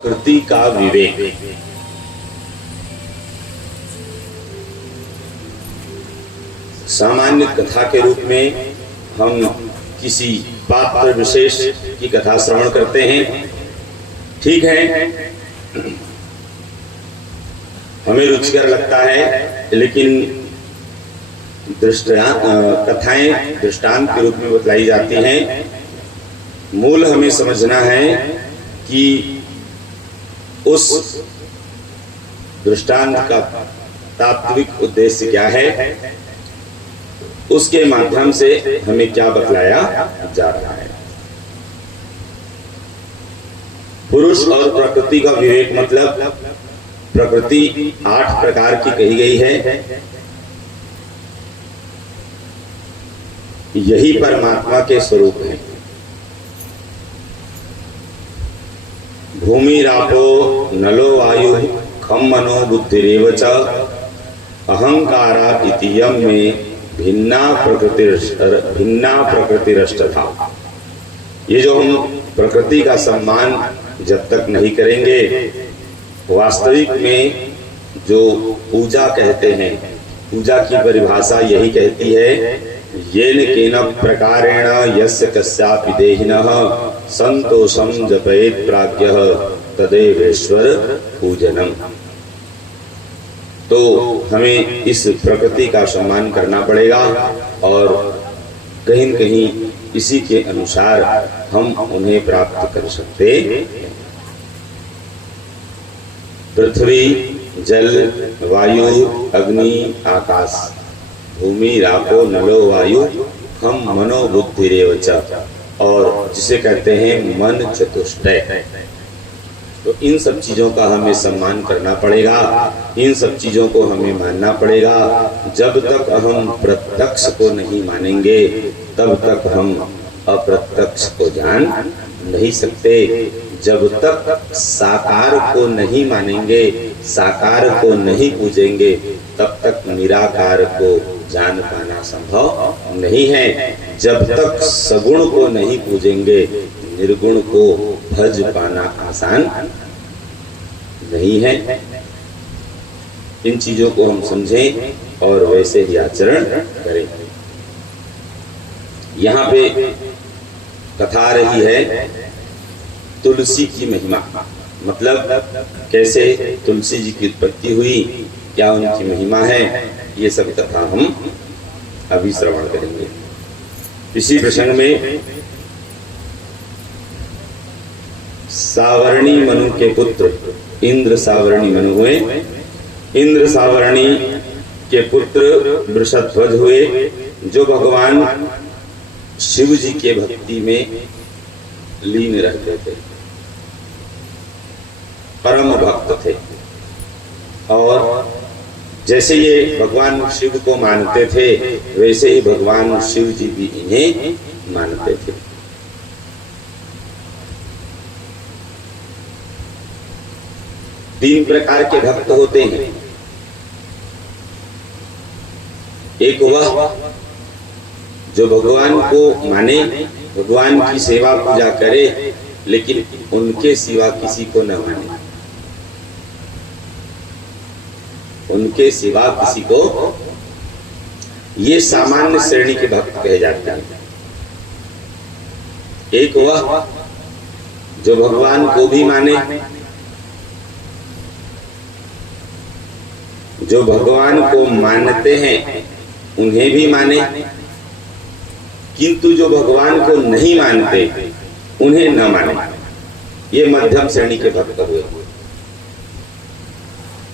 प्रकृति का विवेक। सामान्य कथा के रूप में हम किसी पात्र विशेष की कथा श्रवण करते हैं, ठीक है, हमें रुचिकर लगता है, लेकिन कथाएं दृष्टांत के रूप में बतलाई जाती हैं। मूल हमें समझना है कि उस दृष्टांत का तात्विक उद्देश्य क्या है, उसके माध्यम से हमें क्या बतलाया जा रहा है। पुरुष और प्रकृति का विवेक मतलब प्रकृति 8 प्रकार की कही गई है, यही परमात्मा के स्वरूप है। भूमि रापो नलो वायु खम मनो बुद्धिरेव च अहंकारा इतियम में भिन्ना प्रकृतिरष्टथा। ये जो हम प्रकृति का सम्मान जब तक नहीं करेंगे, वास्तविक में जो पूजा कहते हैं, पूजा की परिभाषा यही कहती है, येन केन प्रकारेण यस्य कस्यापि देहिनः संतोषं जपेत प्राज्ञः तदेवेश्वर पूजनम। तो हमें इस प्रकृति का सम्मान करना पड़ेगा और कहीं न कहीं इसी के अनुसार हम उन्हें प्राप्त कर सकते हैं। पृथ्वी, जल, वायु, अग्नि, आकाश, भूमि रापो नलो वायु खम मनो बुद्धिरेव च, और जिसे कहते हैं मन चतुष्टय। तो इन सब चीजों का हमें सम्मान करना पड़ेगा, इन सब चीजों को हमें मानना पड़ेगा। जब तक हम प्रत्यक्ष को नहीं मानेंगे, तब तक हम अप्रत्यक्ष को जान नहीं सकते। जब तक साकार को नहीं मानेंगे, साकार को नहीं पूजेंगे, तब तक निराकार को जान पाना संभव नहीं है। जब तक सगुण को नहीं पूजेंगे, निर्गुण को भज पाना आसान नहीं है। इन चीजों को हम समझें और वैसे ही आचरण करें। यहाँ पे कथा रही है तुलसी की महिमा, मतलब कैसे तुलसी जी की उत्पत्ति हुई, क्या उनकी महिमा है, ये सब कथा हम अभी श्रवण करेंगे। इसी प्रसंग में सावर्णी मनु के पुत्र इंद्र सावर्णी मनु हुए। इंद्र सावर्णी के पुत्र वृषध्वज हुए, जो भगवान शिव जी के भक्ति में लीन रहते थे, परम भक्त थे। और जैसे ये भगवान शिव को मानते थे, वैसे ही भगवान शिव जी भी इन्हें मानते थे। तीन प्रकार के भक्त होते हैं। एक वह जो भगवान को माने, भगवान की सेवा पूजा करे, लेकिन उनके सिवा किसी को न माने, उनके सिवा किसी को, ये सामान्य श्रेणी के भक्त कहे जाते हैं। एक वह जो भगवान को भी माने, जो भगवान को मानते हैं उन्हें भी माने, किंतु जो भगवान को नहीं मानते उन्हें न माने, ये मध्यम श्रेणी के भक्त हुए।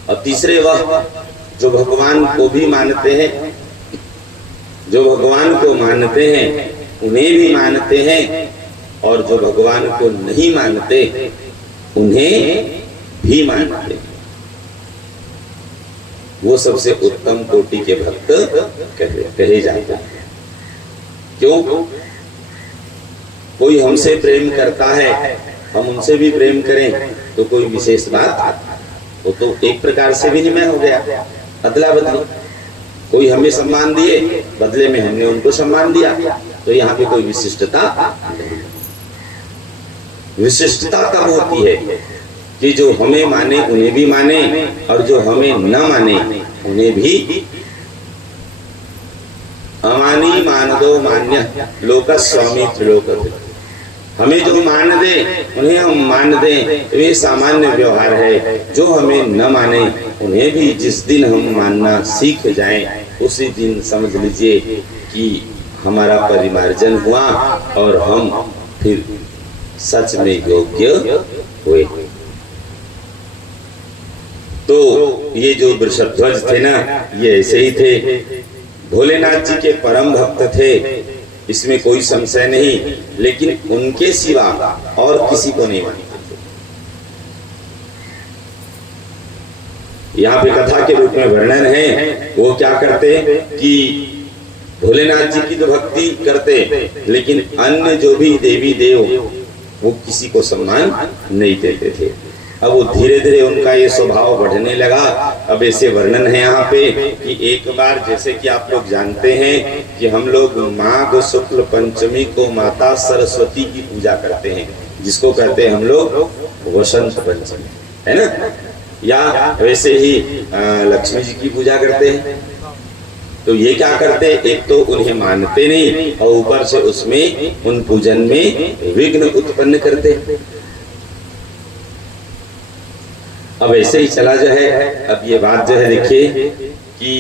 और तीसरे वह जो भगवान को भी मानते हैं, जो भगवान को मानते हैं उन्हें भी मानते हैं, और जो भगवान को नहीं मानते उन्हें भी मानते हैं। वो सबसे उत्तम कोटि के भक्त कहे जाते हैं। क्यों? कोई हमसे प्रेम करता है, हम उनसे भी प्रेम करें तो कोई विशेष बात, वो तो एक प्रकार से विनिमय हो गया, अदला बदली। कोई हमें सम्मान दिए, बदले में हमने उनको सम्मान दिया, तो यहाँ पे कोई विशिष्टता नहीं। विशिष्टता तब होती है कि जो हमें माने उन्हें भी माने और जो हमें न माने उन्हें भी अमानी मान दो मान्य लोक स्वामी त्रिलोक। हमें जो मान दे उन्हें हम मान दें, वे सामान्य व्यवहार है। जो हमें न माने उन्हें भी जिस दिन हम मानना सीख जाएं, उसी दिन समझ लीजिए कि हमारा परिमार्जन हुआ और हम फिर सच में योग्य हुए। तो ये जो वृषध्वज थे ना, ये ऐसे ही थे, भोलेनाथ जी के परम भक्त थे, इसमें कोई संशय नहीं, लेकिन उनके सिवा और किसी को नहीं मानते थे। यहाँ पे कथा के रूप में वर्णन है, वो क्या करते कि भोलेनाथ जी की तो भक्ति करते, लेकिन अन्य जो भी देवी देव वो किसी को सम्मान नहीं देते थे। अब वो धीरे धीरे उनका ये स्वभाव बढ़ने लगा। अब ऐसे वर्णन है यहाँ पे कि एक बार, जैसे कि आप लोग जानते हैं कि हम लोग माघ शुक्ल पंचमी को माता सरस्वती की पूजा करते हैं, जिसको कहते हैं हम लोग वसंत पंचमी, है ना। या वैसे ही लक्ष्मी जी की पूजा करते हैं। तो ये क्या करते, एक तो उन्हें मानते नहीं और ऊपर से उसमें उन पूजन में विघ्न उत्पन्न करते। अब ऐसे ही चला जो है, अब ये बात जो है देखिए कि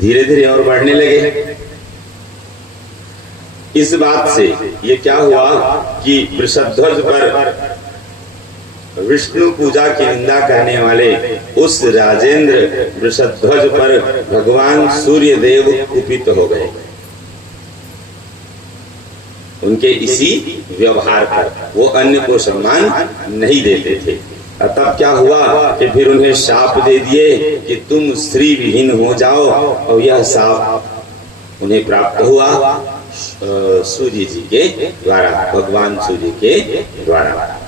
धीरे धीरे और बढ़ने लगे। इस बात से ये क्या हुआ कि वृषध्वज पर विष्णु पूजा की निंदा करने वाले उस राजेंद्र वृषध्वज पर भगवान सूर्य देव कुपित हो गए, उनके इसी व्यवहार पर। वो अन्य को सम्मान नहीं देते थे। तब क्या हुआ कि फिर उन्हें शाप दे दिए कि तुम स्त्री विहीन हो जाओ, और यह शाप उन्हें प्राप्त हुआ सूर्य जी के द्वारा, भगवान सूर्य के द्वारा।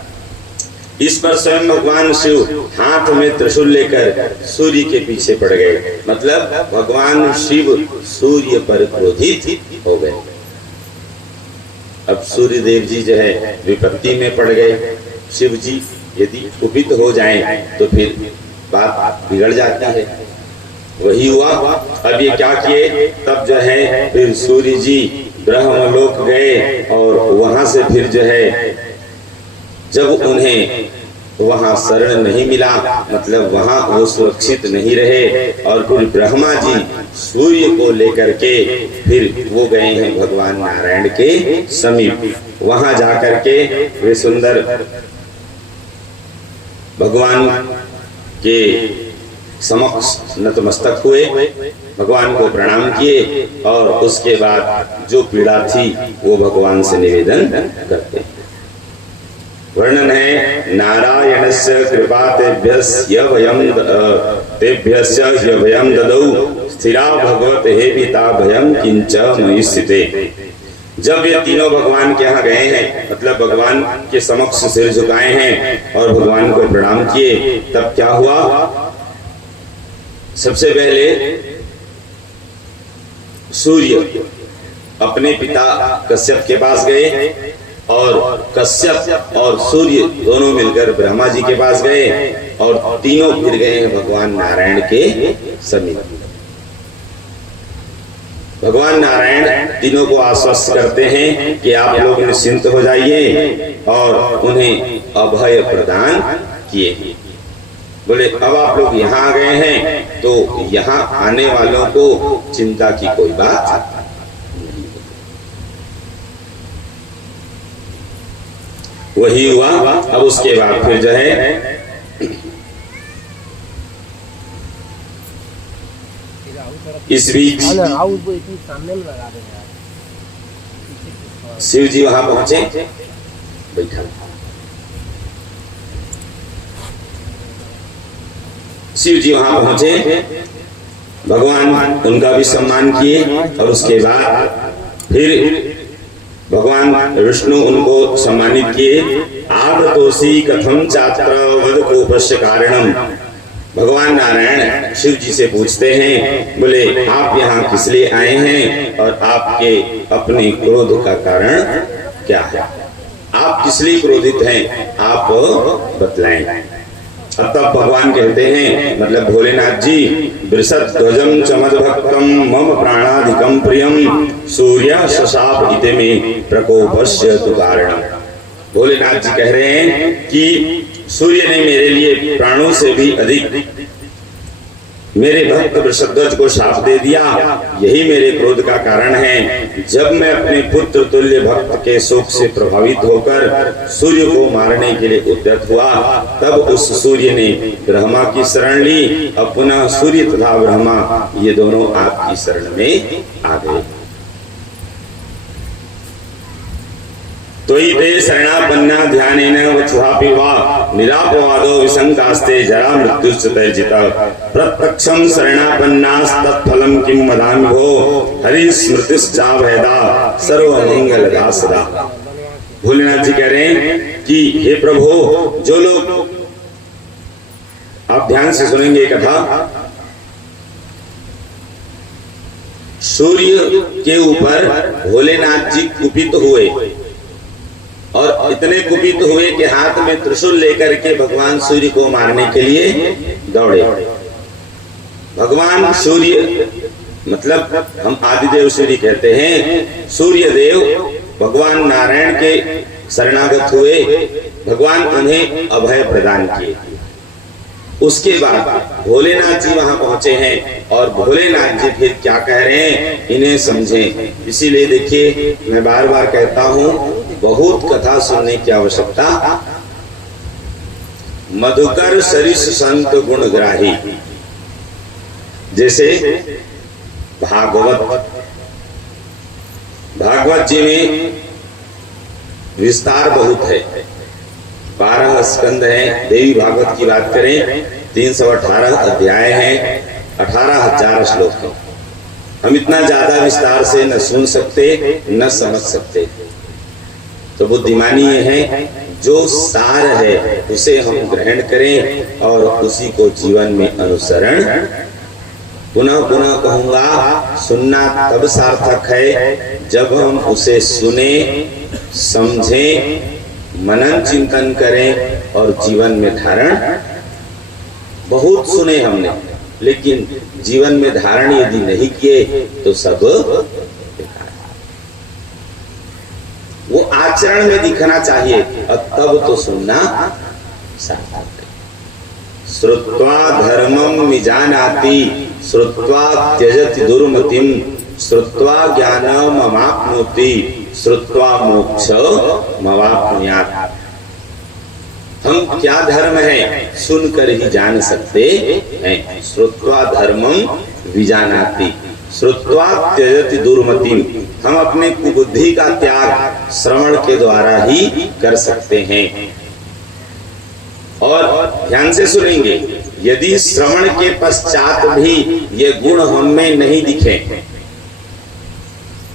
इस पर स्वयं भगवान शिव हाथ में त्रिशूल लेकर सूर्य के पीछे पड़ गए। मतलब भगवान शिव सूर्य पर क्रोधित हो गए। अब सूर्य देव जी जो है विपत्ति में पड़ गए। शिव जी यदि कुपित हो जाएं तो फिर बात बिगड़ जाती है। वही हुआ। अब ये क्या किए, तब जो है फिर सूर्य जी ब्रह्मलोक गए, और वहां से फिर जो है जब उन्हें वहां शरण नहीं मिला, मतलब वहां वो सुरक्षित नहीं रहे, और फिर ब्रह्मा जी सूर्य को लेकर के फिर वो गए हैं भगवान नारायण के समीप। वहां जाकर के वे सुंदर भगवान के समक्ष नतमस्तक हुए, भगवान को प्रणाम किए, और उसके बाद जो पीड़ा थी वो भगवान से निवेदन करते। वर्णन है, नारायणस्य कृपा तेभ्यस्य भयं ददौ स्थिरा भगवत हे पिता भयं किंच मयि स्थिते। जब ये तीनों भगवान के यहाँ गए हैं, मतलब भगवान के समक्ष सिर झुकाए हैं और भगवान को प्रणाम किए, तब क्या हुआ, सबसे पहले सूर्य अपने पिता कश्यप के पास गए, और कश्यप और सूर्य दोनों मिलकर ब्रह्मा जी के पास गए, और तीनों फिर गए हैं भगवान नारायण के समीप। भगवान नारायण तीनों को आश्वस्त करते हैं कि आप लोग निश्चिंत हो जाइए, और उन्हें अभय प्रदान किए। बोले अब आप लोग यहाँ आ गए हैं तो यहाँ आने वालों को चिंता की कोई बात। वही हुआ। अब उसके बाद फिर जो है इस बीच शिव जी वहां पहुंचे, बैठा। शिव जी वहां पहुंचे, भगवान उनका भी सम्मान किए, और उसके बाद फिर भगवान विष्णु उनको सम्मानित किए। आगतोषि कथम चात्र वद कोपस्य कारणम। भगवान नारायण शिव जी से पूछते हैं, बोले आप यहाँ किस लिए आए हैं, और आपके अपने क्रोध का कारण क्या है, आप आप किस लिए क्रोधित हैं, आप बतलाएं। अब तब भगवान कहते हैं, मतलब भोलेनाथ जी, वृषध्वजम चमद्भक्तम मम प्राणाधिकम प्रियम सूर्य शशाप इति में प्रकोपस्य तु कारणम। भोलेनाथ जी कह रहे हैं कि सूर्य ने मेरे लिए प्राणों से भी अधिक मेरे भक्त वृषध्वज को शाप दे दिया, यही मेरे क्रोध का कारण है। जब मैं अपने पुत्र तुल्य भक्त के शोक से प्रभावित होकर सूर्य को मारने के लिए उद्यत हुआ, तब उस सूर्य ने ब्रह्मा की शरण ली। अब पुनः सूर्य तथा ब्रह्मा ये दोनों आपकी शरण में आ गए। त्वयि ते शरणापन्ना ध्यानेन वचुहापि वा निरापवादो विसंकास्ते जरा मृत्युश्च तैर्जिता प्रत्यक्षं शरणापन्नास्तत्फलं किं वदामि भो हरि स्मृतिश्चाभयदा सर्वमंगलदा सदा। भोलेनाथ जी कह रहे हैं कि हे प्रभु, जो लोग, आप ध्यान से सुनेंगे कथा, सूर्य के ऊपर भोलेनाथ जी कुपित हुए और इतने कुपित हुए कि हाथ में त्रिशूल लेकर के भगवान सूर्य को मारने के लिए दौड़े। भगवान सूर्य, मतलब हम आदिदेव सूर्य कहते हैं, सूर्य देव भगवान नारायण के शरणागत हुए, भगवान उन्हें अभय प्रदान किए। उसके बाद भोलेनाथ जी वहां पहुंचे हैं और भोलेनाथ जी फिर क्या कह रहे हैं, इन्हें समझें। इसीलिए देखिए, मैं बार बार कहता हूं, बहुत कथा सुनने की आवश्यकता। मधुकर सरिस संत गुणग्राही, जैसे भागवत जी में विस्तार बहुत है, 12 स्कंद है। देवी भागवत की बात करें, 318 अध्याय हैं, 18,000 श्लोक हैं। हम इतना ज्यादा विस्तार से न सुन सकते न समझ सकते। तो बुद्धिमानी ये है, जो सार है उसे हम ग्रहण करें और उसी को जीवन में अनुसरण। पुनः पुनः कहूंगा, सुनना तब सार्थक है जब हम उसे सुने, समझें, मनन चिंतन करें और जीवन में धारण। बहुत सुने हमने, लेकिन जीवन में धारण यदि नहीं किए तो सब बेकार। वो आचरण में दिखना चाहिए और तब तो सुनना सार्थक है। श्रुत्वा धर्मं विजानाति श्रुत्वा त्यजति दुर्मतिम श्रुत्वा ज्ञानमवाप्नोति श्रुत्वा मोक्षमवाप्नुयात्। हम क्या धर्म है सुनकर ही जान सकते हैं। श्रुत्वा धर्मं विजानाति श्रुत्वा त्यजति दुर्मतिम, हम अपने कुबुद्धि का त्याग श्रवण के द्वारा ही कर सकते हैं। और ध्यान से सुनेंगे, यदि श्रवण के पश्चात भी ये गुण हम में नहीं दिखे,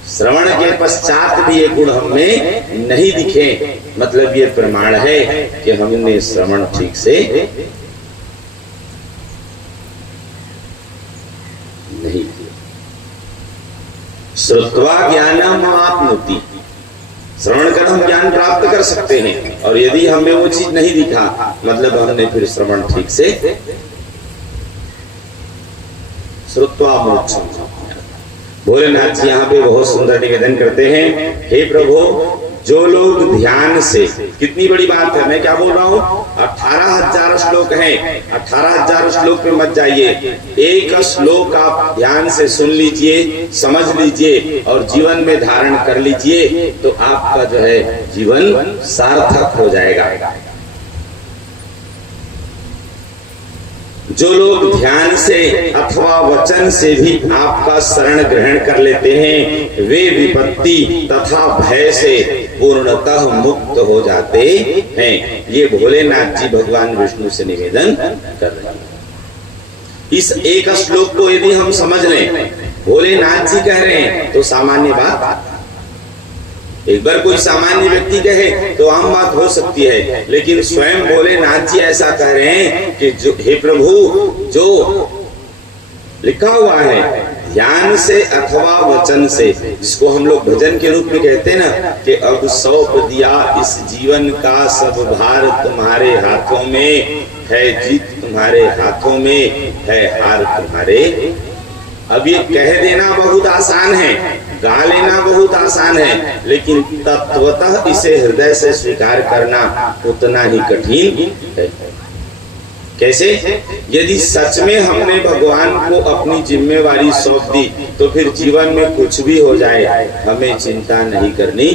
श्रवण के पश्चात भी ये गुण हमें नहीं दिखे, मतलब ये प्रमाण है कि हमने श्रवण ठीक से नहीं किया। श्रुत्वा ज्ञानम आप्नोति, श्रवण कर हम ज्ञान प्राप्त कर सकते हैं। और यदि हमें वो चीज नहीं दिखा, मतलब हमने फिर श्रवण ठीक से। श्रुत्वा मोक्षम। भोलेनाथ जी यहाँ पे बहुत सुंदर निवेदन करते हैं, हे प्रभु, जो लोग ध्यान से, कितनी बड़ी बात है, मैं क्या बोल रहा हूँ, 18,000 श्लोक हैं, 18,000 श्लोक पे मत जाइए, एक श्लोक आप ध्यान से सुन लीजिए, समझ लीजिए और जीवन में धारण कर लीजिए, तो आपका जो है जीवन सार्थक हो जाएगा। जो लोग ध्यान से अथवा वचन से भी आपका शरण ग्रहण कर लेते हैं, वे विपत्ति तथा भय से पूर्णतः मुक्त हो जाते हैं। ये भोलेनाथ जी भगवान विष्णु से निवेदन कर रहे हैं। इस एक श्लोक को यदि हम समझ लें, भोलेनाथ जी कह रहे हैं तो सामान्य बात, एक बार कोई सामान्य व्यक्ति कहे तो आम बात हो सकती है, लेकिन स्वयं भोलेनाथ जी ऐसा कह रहे हैं कि जो, हे प्रभु, जो लिखा हुआ है ध्यान से अथवा वचन से, जिसको हम लोग भजन के रूप में कहते हैं ना कि अब सौंप दिया इस जीवन का सब भार तुम्हारे हाथों में, है जीत तुम्हारे हाथों में, है हार तुम्हारे। अब ये कह देना बहुत आसान है, गा लेना बहुत आसान है, लेकिन तत्वतः इसे हृदय से स्वीकार करना उतना ही कठिन है। कैसे? यदि सच में हमने भगवान को अपनी जिम्मेवारी सौंप दी तो फिर जीवन में कुछ भी हो जाए हमें चिंता नहीं करनी।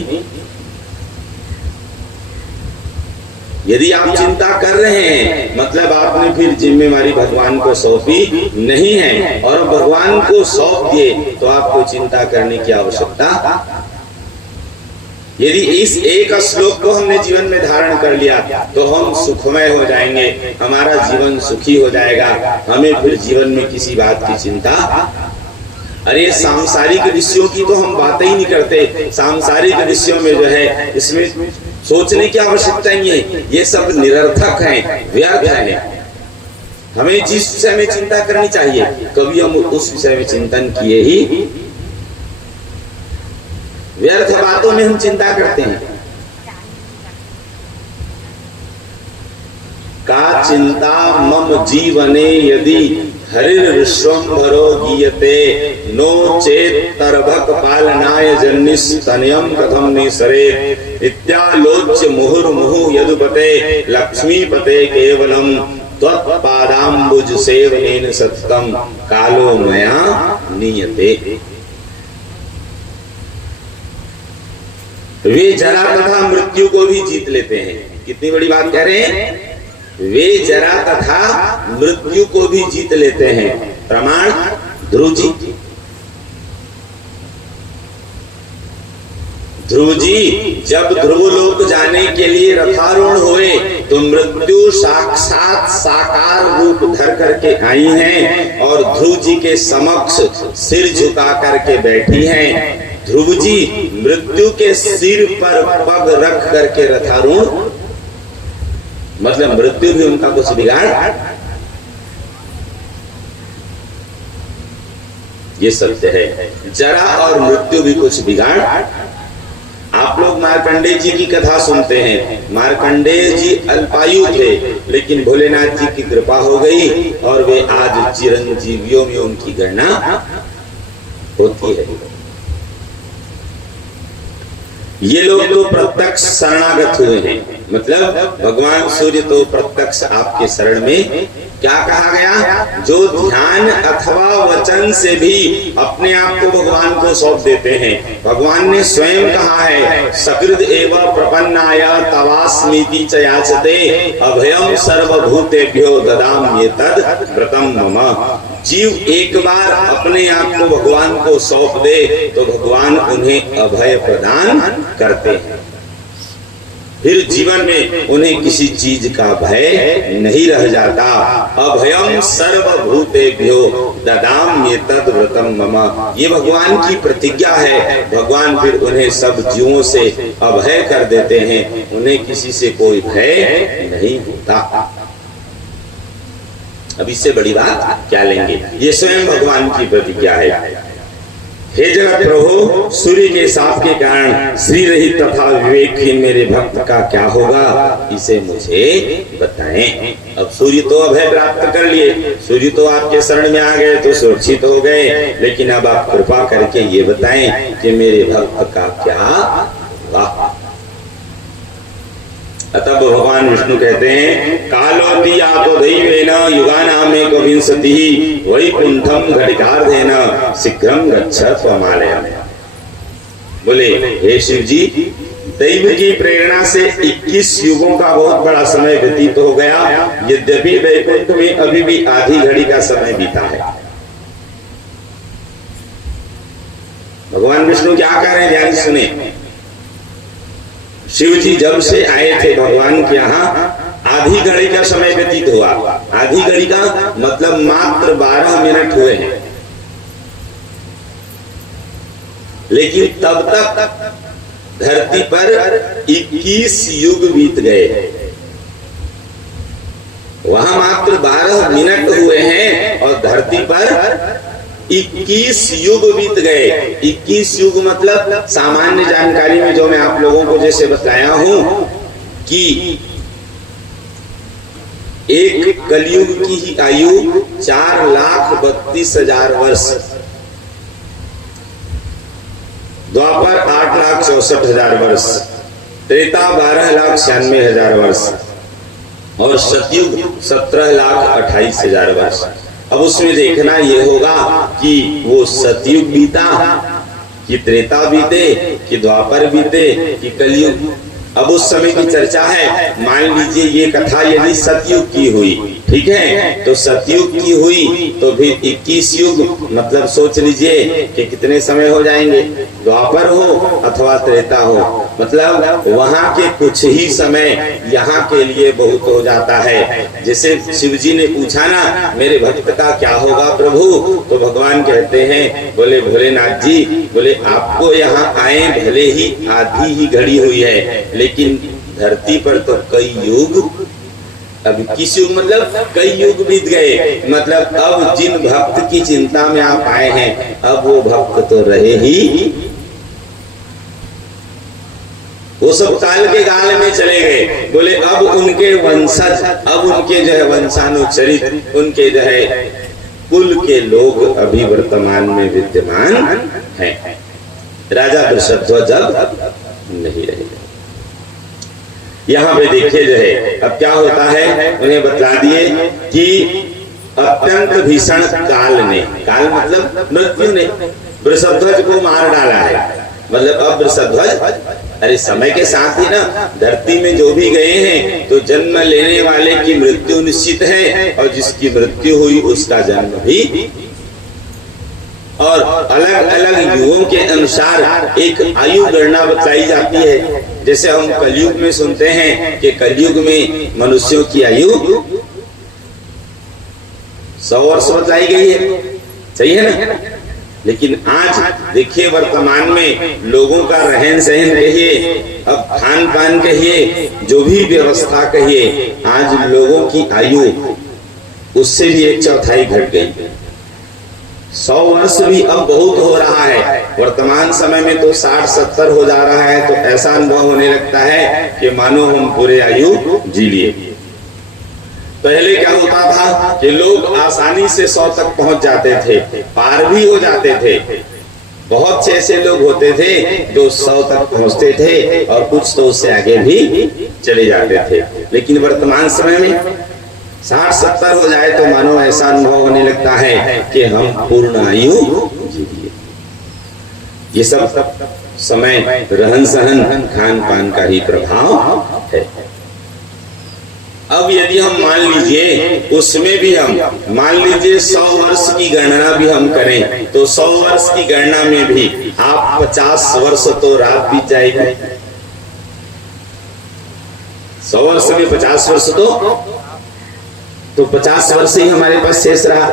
यदि आप चिंता कर रहे हैं मतलब आपने फिर जिम्मेवारी भगवान को सौंपी नहीं है, और भगवान को सौंप दिए तो आपको चिंता करने की आवश्यकता। यदि इस एक श्लोक को हमने जीवन में धारण कर लिया तो हम सुखमय हो जाएंगे, हमारा जीवन सुखी हो जाएगा, हमें फिर जीवन में किसी बात की चिंता। अरे सांसारिक विषयों की तो हम बात ही नहीं करते, सांसारिक विषयों में जो है इसमें सोचने की आवश्यकता नहीं है, ये सब निरर्थक है, व्यर्थ है। हमें जिस विषय में चिंता करनी चाहिए कभी हम उस विषय में चिंतन किए ही, व्यर्थ बातों में हम चिंता करते हैं। का चिंता मम जीवने यदि हरिर विश्वंभरो गीयते, नो चेत तरभक पालनाय जन्निस तनयम कथम निसरे, इत्यालोच्य मुहुर्मुहु यदुपते लक्ष्मीपते केवलम, त्वत्पादाम्बुज सेवनेन सततम कालो मया नीयते। वे जरा तथा मृत्यु को भी जीत लेते हैं। कितनी बड़ी बात कह रहे हैं? वे जरा तथा मृत्यु को भी जीत लेते हैं। प्रमाण ध्रुव जी। ध्रुव जी जब ध्रुवलोक जाने के लिए रथारूढ़ हुए तो मृत्यु साक्षात साकार रूप धर करके आई हैं और ध्रुव जी के समक्ष सिर झुका करके बैठी हैं। ध्रुव जी मृत्यु के सिर पर पग रख करके रथारूढ़, मतलब मृत्यु भी उनका कुछ बिगाड़, ये सत्य है। जरा और मृत्यु भी कुछ बिगाड़। आप लोग मार्कंडेय जी की कथा सुनते हैं, मार्कंडेय जी अल्पायु थे लेकिन भोलेनाथ जी की कृपा हो गई और वे आज चिरंजीवियों में उनकी गणना होती है। ये लोग तो प्रत्यक्ष शरणागत हुए हैं, मतलब भगवान सूर्य तो प्रत्यक्ष आपके शरण में। क्या कहा गया? जो ध्यान अथवा वचन से भी अपने आप को भगवान को सौंप देते हैं। भगवान ने स्वयं कहा है, सकृद एव प्रपन्नाय तवास्मीति च याचते, अभयम सर्वभूतेभ्यो ददाम्येतद् व्रतम मम। जीव एक बार अपने आप को भगवान को सौंप दे तो भगवान उन्हें अभय प्रदान करते हैं। फिर जीवन में उन्हें किसी चीज का भय नहीं रह जाता। अभयम सर्वभूतेभ्यो ददाम्येतद् व्रतम मम, ये भगवान की प्रतिज्ञा है। भगवान फिर उन्हें सब जीवों से अभय कर देते हैं, उन्हें किसी से कोई भय नहीं होता। अब इससे बड़ी बात क्या लेंगे? ये स्वयं भगवान की प्रतिज्ञा है। हे जगत प्रभु, सूर्य के शाप के कारण श्री रहित तथा विवेकहीन मेरे भक्त का क्या होगा, इसे मुझे बताएं। अब सूर्य तो अभय प्राप्त कर लिए, सूर्य तो आपके शरण में आ गए तो सुरक्षित हो गए, लेकिन अब आप कृपा करके ये बताएं कि मेरे भक्त का क्या होगा। तब भगवान विष्णु कहते हैं, कालोति आतो दैवेन युगानामेक विंशतिः वैकुंठम घटिकार्धेन शीघ्रं गच्छ त्वमालयम्। बोले हे शिव जी, दैव की प्रेरणा से 21 युगों का बहुत बड़ा समय व्यतीत हो गया, यद्यपि वैकुंठ में अभी भी आधी घड़ी का समय बीता है। भगवान विष्णु क्या कह रहे हैं, ध्यान से सुने। शिव जी जब से आए थे भगवान के यहाँ आधी घड़ी का समय व्यतीत हुआ। आधी घड़ी का मतलब मात्र 12 मिनट हुए हैं, लेकिन तब तक धरती पर 21 युग बीत गए। वहां मात्र 12 मिनट हुए हैं और धरती पर 21 युग बीत गए। 21 युग मतलब सामान्य जानकारी में जो मैं आप लोगों को जैसे बताया हूं कि एक कलयुग की ही आयु 4,32,000 वर्ष, द्वापर 8,64,000 वर्ष, त्रेता 12,96,000 वर्ष और सतयुग 17,28,000 वर्ष। अब उसमें देखना ये होगा कि वो सतयुग बीता कि त्रेता बीते कि द्वापर बीते कि कलयुग। अब उस समय की चर्चा है। मान लीजिए ये कथा यदि सतयुग की हुई, ठीक है, तो सतयुग की हुई तो फिर 21 युग मतलब सोच लीजिए कि कितने समय हो जाएंगे, द्वापर हो अथवा त्रेता हो, मतलब वहां के कुछ ही समय यहाँ के लिए बहुत हो जाता है। जैसे शिव जी ने पूछा ना मेरे भक्त का क्या होगा प्रभु, तो भगवान कहते हैं, बोले भोलेनाथ जी, बोले आपको यहाँ आए भले ही आधी ही घड़ी हुई है, लेकिन धरती पर तो कई युग, अब 21 युग मतलब कई युग बीत गए। मतलब अब जिन भक्त की चिंता में आप आए हैं, अब वो भक्त तो रहे ही, वो सब काल के गाल में चले गए। बोले अब उनके वंशज, अब उनके जो है वंशानुचरित, उनके जो है कुल के लोग अभी वर्तमान में विद्यमान हैं। राजा वृषध्वज अब नहीं रहे। यहाँ पे देखिए जो है अब क्या होता है, उन्हें बतला दिए कि अत्यंत भीषण काल ने, काल मतलब मृत्यु ने वृषध्वज को मार डाला है। मतलब अब वृषध्वज, अरे समय के साथ ही ना धरती में जो भी गए हैं तो जन्म लेने वाले की मृत्यु निश्चित है, और जिसकी मृत्यु हुई उसका जन्म भी, और अलग अलग युगों के अनुसार एक आयु गणना बताई जाती है। जैसे हम कलयुग में सुनते हैं कि कलयुग में मनुष्यों की आयु 100 वर्ष बताई गई है, सही है ना। लेकिन आज देखिए वर्तमान में लोगों का रहन सहन कहिए, अब खान पान कहिए, जो भी व्यवस्था कहिए, आज लोगों की आयु उससे भी 1/4 घट गई। 100 वर्ष भी अब बहुत हो रहा है। वर्तमान समय में तो 60-70 हो जा रहा है, तो ऐसा अनुभव होने लगता है कि मानो हम पूरे आयु जी लिए। पहले क्या होता था कि लोग आसानी से 100 तक पहुंच जाते थे, पार भी हो जाते थे। बहुत से ऐसे लोग होते थे जो 100 तक पहुंचते थे और कुछ तो उससे आगे भी चले जाते थे। लेकिन वर्तमान समय में 60-70 हो जाए तो मानो ऐसा अनुभव होने लगता है कि हम पूर्ण आयु जी लिए। ये सब समय रहन सहन खान पान का ही प्रभाव है। अब यदि हम मान लीजिए उसमें भी हम मान लीजिए 100 वर्ष की गणना भी हम करें, तो 100 वर्ष की गणना में भी आप 50 वर्ष तो रात बीत जाएगी। 100 वर्ष में 50 वर्ष तो 50 वर्ष ही हमारे पास शेष रहा।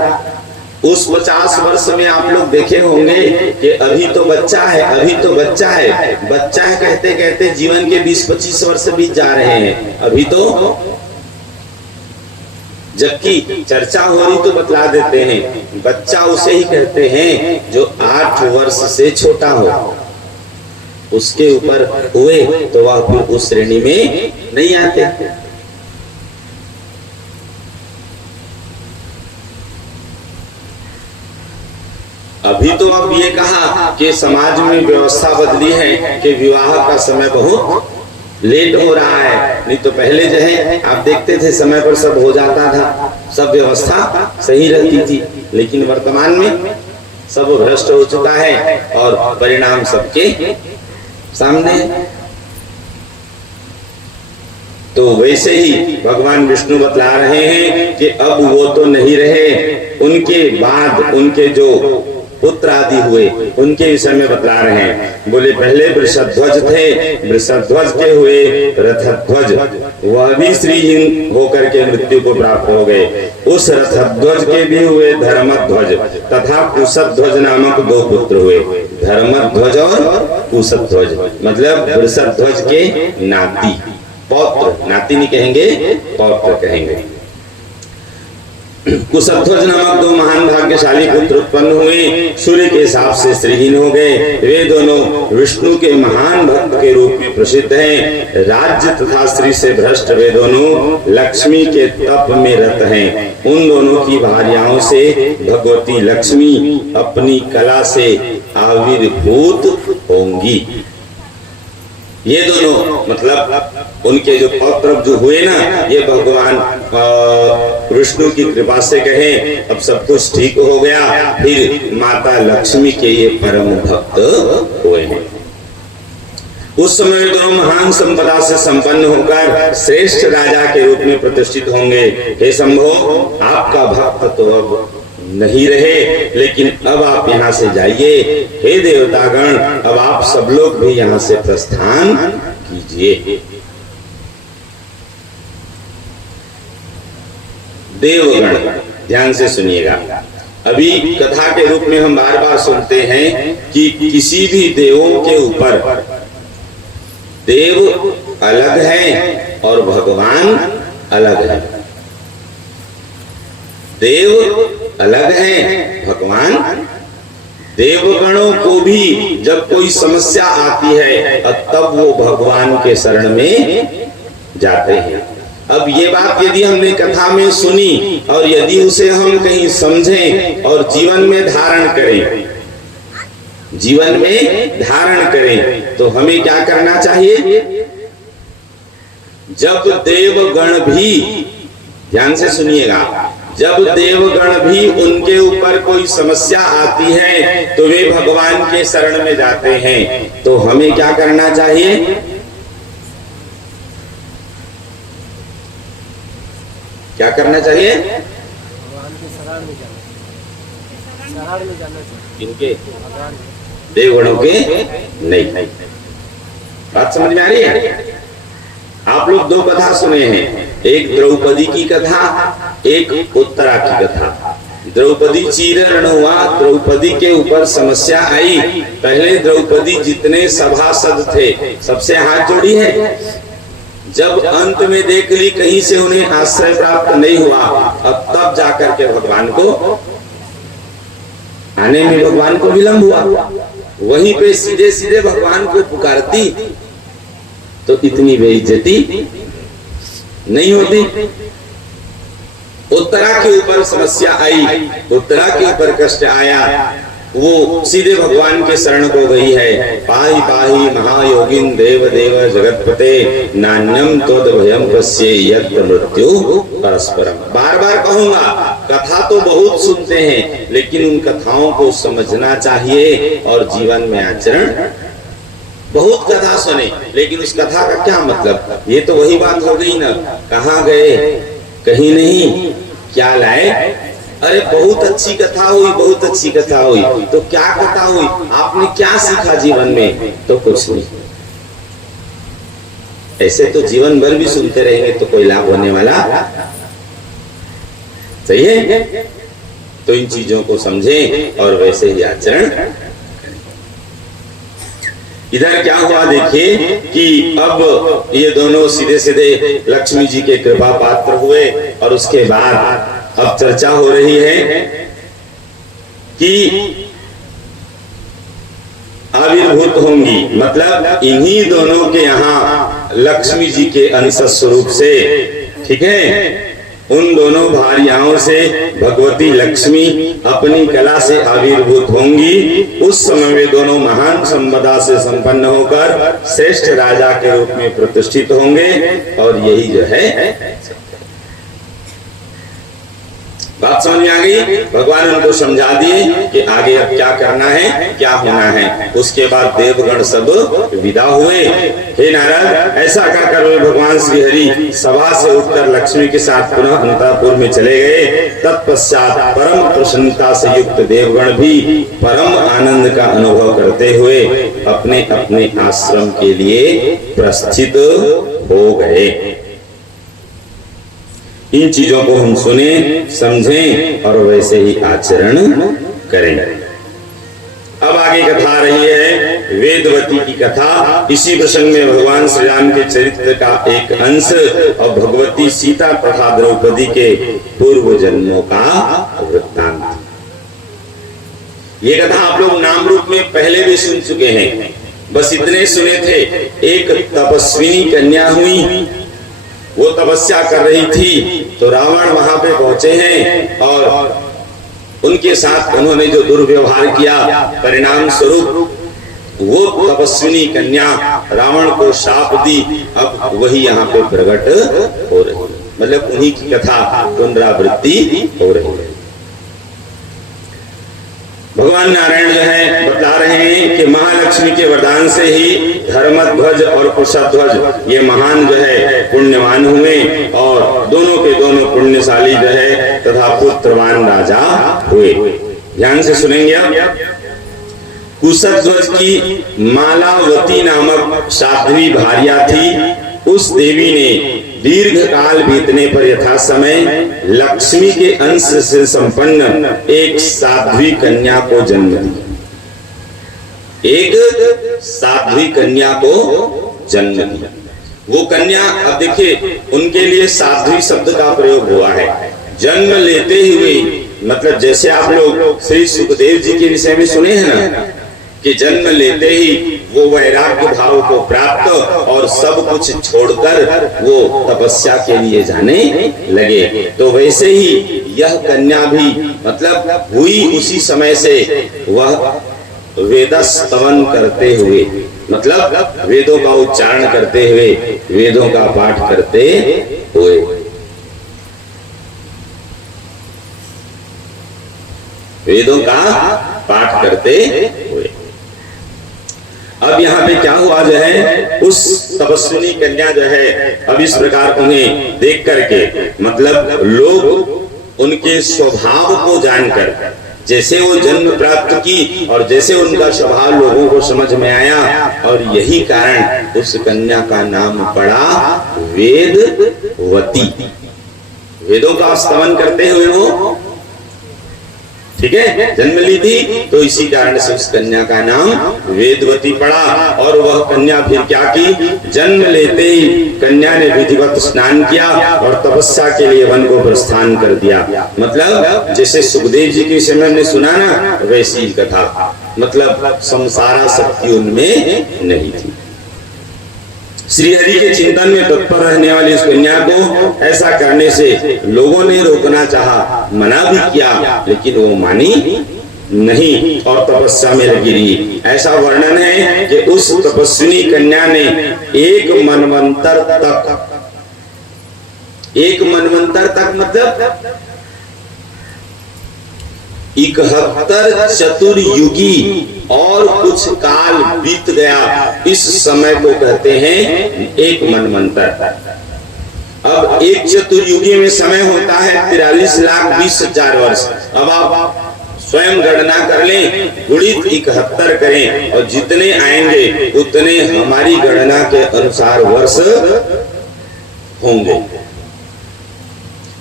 उस 50 वर्ष में आप लोग देखे होंगे कि अभी तो बच्चा है, अभी तो बच्चा है, बच्चा है कहते कहते जीवन के 20-25 वर्ष बीत जा रहे हैं अभी तो। जबकि चर्चा हो रही तो बतला देते हैं, बच्चा उसे ही कहते हैं जो 8 वर्ष से छोटा हो। उसके ऊपर हुए तो वह फिर उस श्रेणी में नहीं आते। अभी तो अब ये कहा कि समाज में व्यवस्था बदली है कि विवाह का समय बहुत लेट हो रहा है। नहीं तो पहले जो है आप देखते थे समय पर सब हो जाता था, सब व्यवस्था सही रहती थी। लेकिन वर्तमान में सब भ्रष्ट हो चुका है और परिणाम सबके सामने। तो वैसे ही भगवान विष्णु बतला रहे हैं कि अब वो तो नहीं रहे, उनके बाद उनके जो पुत्र आदि हुए उनके विषय में बतला रहे हैं। बोले पहले वृषध्वज थे, वृषध्वज के हुए रथध्वज, वह भी श्रीहीन होकर के मृत्यु को प्राप्त हो गए। उस रथध्वज के भी हुए धर्मध्वज तथा कुशध्वज नामक 2 पुत्र हुए, धर्मध्वज और कुशध्वज। मतलब वृषध्वज के नाती, पौत्र, नाती नहीं कहेंगे, पौत्र कहेंगे। कुशध्वज नामक दो महान भाग्यशाली पुत्र उत्पन्न हुए। सूर्य के हिसाब से श्रीहीन हो गए। वे दोनों विष्णु के महान भक्त के रूप में प्रसिद्ध हैं। राज्य तथा स्त्री से भ्रष्ट वे दोनों लक्ष्मी के तप में रत हैं। उन दोनों की भार्याओं से भगवती लक्ष्मी अपनी कला से आविर्भूत होंगी। ये दोनों मतलब उनके जो पौत्र जो हुए ना, ये भगवान विष्णु की कृपा से कहे अब सब कुछ ठीक हो गया। फिर माता लक्ष्मी के ये परम भक्त हुए हैं। उस समय दोनों महान संपदा से संपन्न होकर श्रेष्ठ राजा के रूप में प्रतिष्ठित होंगे। हे शंभो, आपका भक्त तो अब नहीं रहे, लेकिन अब आप यहाँ से जाइए। हे देवतागण, अब आप सब लोग भी यहाँ से प्रस्थान कीजिए। देवगण, ध्यान से सुनिएगा। अभी कथा के रूप में हम बार बार सुनते हैं कि किसी भी देवों के ऊपर देव अलग है और भगवान अलग है। देव अलग है, भगवान। देवगणों को भी जब कोई समस्या आती है तब वो भगवान के शरण में जाते हैं। अब ये बात यदि हमने कथा में सुनी और यदि उसे हम कहीं समझें और जीवन में धारण करें, जीवन में धारण करें, तो हमें क्या करना चाहिए? जब देवगण भी, ध्यान से सुनिएगा, जब देवगण भी उनके ऊपर कोई समस्या आती है तो वे भगवान के शरण में जाते हैं, तो हमें क्या करना चाहिए? क्या करना चाहिए? भगवान के शरण में जाना चाहिए। इनके देवगणों के नहीं। बात समझ में आ रही है? आप लोग दो कथा सुने हैं, एक द्रौपदी की कथा, एक उत्तरा की कथा। द्रौपदी चीरण हुआ, द्रौपदी के ऊपर समस्या आई। पहले द्रौपदी जितने सभासद थे सबसे हाथ जोड़ी है। जब अंत में देख ली कहीं से उन्हें आश्रय प्राप्त नहीं हुआ, अब तब जाकर के भगवान को आने में भगवान को विलंब हुआ। वहीं पे सीधे सीधे भगवान को पुकारती तो इतनी बेइज्जती नहीं होती। उत्तरा के ऊपर समस्या आई, उत्तरा के ऊपर कष्ट आया, वो सीधे भगवान के शरण को गई है। पाहि पाहि महायोगिन देव देव जगतपते, नान्यम तोद भयम पश्ये यत् मृत्यु परस्परम। बार बार कहूंगा, कथा तो बहुत सुनते हैं, लेकिन उन कथाओं को समझना चाहिए और जीवन में आचरण। बहुत कथा सुने, लेकिन उस कथा का क्या मतलब? ये तो वही बात हो गई ना, कहाँ गए कहीं नहीं, क्या लाए? अरे बहुत अच्छी कथा हुई, बहुत अच्छी कथा हुई, तो क्या कथा हुई? आपने क्या सीखा जीवन में? तो कुछ नहीं। ऐसे तो जीवन भर भी सुनते रहेंगे तो कोई लाभ होने वाला सही है? तो इन चीजों को समझें और वैसे ही आचरण। इधर क्या हुआ देखिए कि अब ये दोनों सीधे सीधे लक्ष्मी जी के कृपा पात्र हुए और उसके बाद अब चर्चा हो रही है कि आविर्भूत होंगी, मतलब इन्हीं दोनों के यहाँ लक्ष्मी जी के अंश स्वरूप से, ठीक है, उन दोनों भार्याओं से भगवती लक्ष्मी अपनी कला से आविर्भूत होंगी। उस समय वे दोनों महान संपदा से संपन्न होकर श्रेष्ठ राजा के रूप में प्रतिष्ठित होंगे। और यही जो है बात समझ में आ गई। भगवान उनको समझा दिए कि आगे अब क्या करना है, क्या होना है। उसके बाद देवगण सब विदा हुए। हे नारद, ऐसा कहकर वे भगवान श्री हरि सभा से उठकर लक्ष्मी के साथ पुनः अंतःपुर में चले गए। तत्पश्चात परम प्रसन्नता से युक्त देवगण भी परम आनंद का अनुभव करते हुए अपने अपने आश्रम के लिए प्रस्थित हो गए। इन चीजों को हम सुने, समझें और वैसे ही आचरण करें। अब आगे कथा रही है वेदवती की कथा। इसी प्रसंग में भगवान श्री राम के चरित्र का एक अंश और भगवती सीता तथा द्रौपदी के पूर्व जन्मों का वृत्तांत। ये कथा आप लोग नाम रूप में पहले भी सुन चुके हैं, बस इतने सुने थे। एक तपस्विनी कन्या हुई, वो तपस्या कर रही थी, तो रावण वहां पे पहुंचे हैं और उनके साथ उन्होंने जो दुर्व्यवहार किया, परिणाम स्वरूप वो तपस्विनी कन्या रावण को शाप दी। अब वही यहाँ पे प्रकट हो रही है, मतलब उन्हीं की कथा पुनरावृत्ति हो रही है। भगवान नारायण जो है बता रहे हैं कि महालक्ष्मी के वरदान से ही धर्मध्वज और कुशध्वज ये महान जो है पुण्यवान हुए और दोनों के दोनों पुण्यशाली जो है तथा पुत्रवान राजा हुए। ध्यान से सुनेंगे आप। कुशध्वज की मालावती नामक साध्वी भार्या थी। उस देवी ने दीर्घ काल बीतने पर यथा समय लक्ष्मी के अंश से संपन्न एक साध्वी कन्या को जन्म दिया। एक साध्वी कन्या को जन्म दिया। वो कन्या, अब देखिए उनके लिए साध्वी शब्द का प्रयोग हुआ है। जन्म लेते हुए, मतलब जैसे आप लोग श्री सुखदेव जी के विषय में सुने हैं ना कि जन्म लेते ही वो वैराग्य भाव को प्राप्त और सब कुछ छोड़कर वो तपस्या के लिए जाने लगे, तो वैसे ही यह कन्या भी मतलब हुई उसी समय से। वह वेदस्तवन करते हुए, मतलब वेदों का उच्चारण करते हुए, वेदों का पाठ करते हुए। वेदों का पाठ करते हुए। अब यहाँ पे क्या हुआ जो है, उस तपस्विनी कन्या जो है अब इस प्रकार उन्हें देख करके, मतलब लोग उनके स्वभाव को जानकर, जैसे वो जन्म प्राप्त की और जैसे उनका स्वभाव लोगों को समझ में आया, और यही कारण उस कन्या का नाम पड़ा वेदवती। वेदों का स्तवन करते हुए वो, ठीक है, जन्म ली थी, तो इसी कारण से उस कन्या का नाम वेदवती पड़ा। और वह कन्या फिर क्या की, जन्म लेते ही कन्या ने विधिवत स्नान किया और तपस्या के लिए वन को प्रस्थान कर दिया। मतलब जैसे सुखदेव जी के विषय में हमने सुना ना, वैसी कथा, मतलब संसारा शक्ति उनमें नहीं थी। श्री हरि के चिंतन में तत्पर रहने वाली इस कन्या को ऐसा करने से लोगों ने रोकना चाहा, मना भी किया, लेकिन वो मानी नहीं और तपस्या में लगी रही। ऐसा वर्णन है कि उस तपस्विनी कन्या ने एक मनवंतर तक मतलब 71 चतुर्युगी और कुछ काल बीत गया, इस समय को कहते हैं एक मनवंतर। अब एक चतुर्युगी में समय होता है 43,20,000 वर्ष। अब आप स्वयं गणना कर लें, गुणित 71 करें और जितने आएंगे उतने हमारी गणना के अनुसार वर्ष होंगे।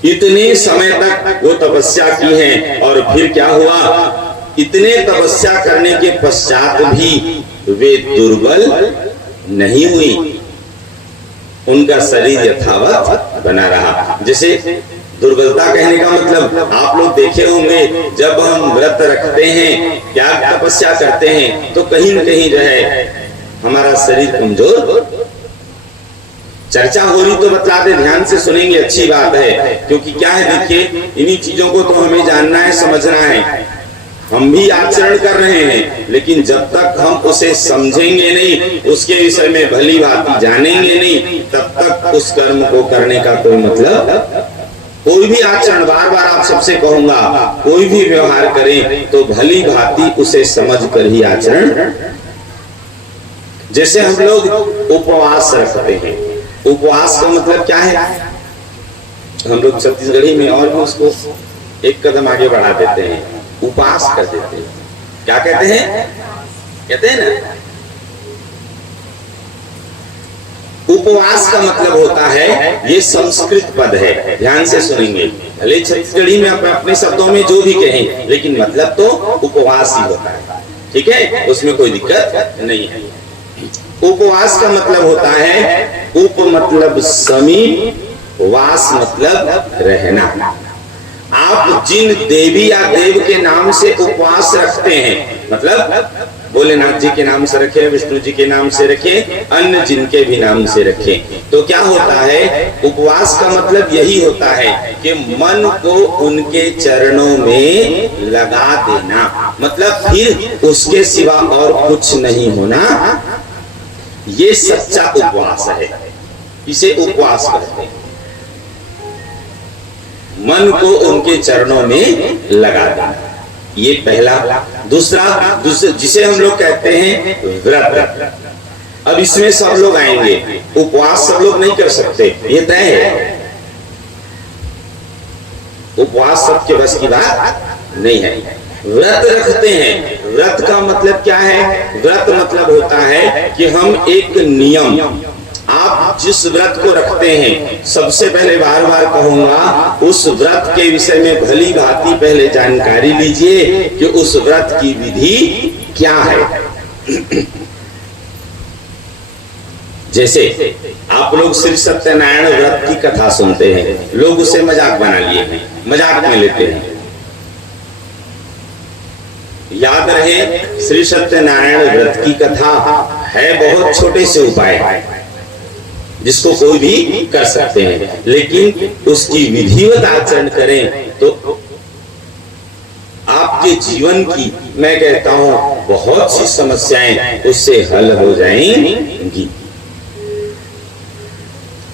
इतने समय तक वो तपस्या की है और फिर क्या हुआ, इतने तपस्या करने के पश्चात भी वे दुर्बल नहीं हुई, उनका शरीर यथावत बना रहा। जैसे दुर्बलता कहने का मतलब आप लोग देखे होंगे, जब हम व्रत रखते हैं, त्याग तपस्या करते हैं, तो कहीं न कहीं जो है हमारा शरीर कमजोर। चर्चा हो रही तो बता दे, ध्यान से सुनेंगे, अच्छी बात है। क्योंकि क्या है, देखिए इन्हीं चीजों को तो हमें जानना है, समझना है। हम भी आचरण कर रहे हैं, लेकिन जब तक हम उसे समझेंगे नहीं, उसके विषय में भली भांति जानेंगे नहीं, तब तक उस कर्म को करने का कोई मतलब। कोई भी आचरण, बार बार आप सबसे कहूंगा, कोई भी व्यवहार करें तो भली भांति उसे समझ कर ही आचरण। जैसे हम लोग उपवास रखते हैं, उपवास का मतलब क्या है, हम लोग छत्तीसगढ़ी में और भी उसको एक कदम आगे बढ़ा देते हैं, उपास कर देते हैं। क्या कहते हैं, कहते हैं ना, उपवास का मतलब होता है, ये संस्कृत पद है, ध्यान से सुनेंगे। भले छत्तीसगढ़ी में अपने शब्दों में जो भी कहें, लेकिन मतलब तो उपवास ही होता है। ठीक है, उसमें कोई दिक्कत नहीं है। उपवास का मतलब होता है, उप मतलब समीप, वास मतलब रहना। आप जिन देवी या देव के नाम से उपवास रखते हैं, मतलब भोलेनाथ जी के नाम से रखें, विष्णु जी के नाम से रखें, अन्य जिनके भी नाम से रखें, तो क्या होता है, उपवास का मतलब यही होता है कि मन को उनके चरणों में लगा देना, मतलब फिर उसके सिवा और कुछ नहीं होना, ये सच्चा उपवास है, इसे उपवास कहते हैं। मन को उनके चरणों में लगा देना, ये पहला। दूसरा जिसे हम लोग कहते हैं व्रत। अब इसमें सब लोग आएंगे, उपवास सब लोग नहीं कर सकते, ये तय है, उपवास सबके बस की बात नहीं है। व्रत रखते हैं, व्रत का मतलब क्या है, व्रत मतलब होता है कि हम एक नियम, आप जिस व्रत को रखते हैं, सबसे पहले बार बार कहूंगा, उस व्रत के विषय में भली भांति पहले जानकारी लीजिए कि उस व्रत की विधि क्या है। जैसे आप लोग श्री सत्यनारायण व्रत की कथा सुनते हैं, लोग उसे मजाक बना लिए हैं, मजाक में लेते हैं। याद रहे, श्री सत्यनारायण व्रत की कथा है बहुत छोटे से उपाय जिसको कोई भी कर सकते हैं, लेकिन उसकी विधिवत आचरण करें तो आपके जीवन की, मैं कहता हूं, बहुत सी समस्याएं उससे हल हो जाएंगी।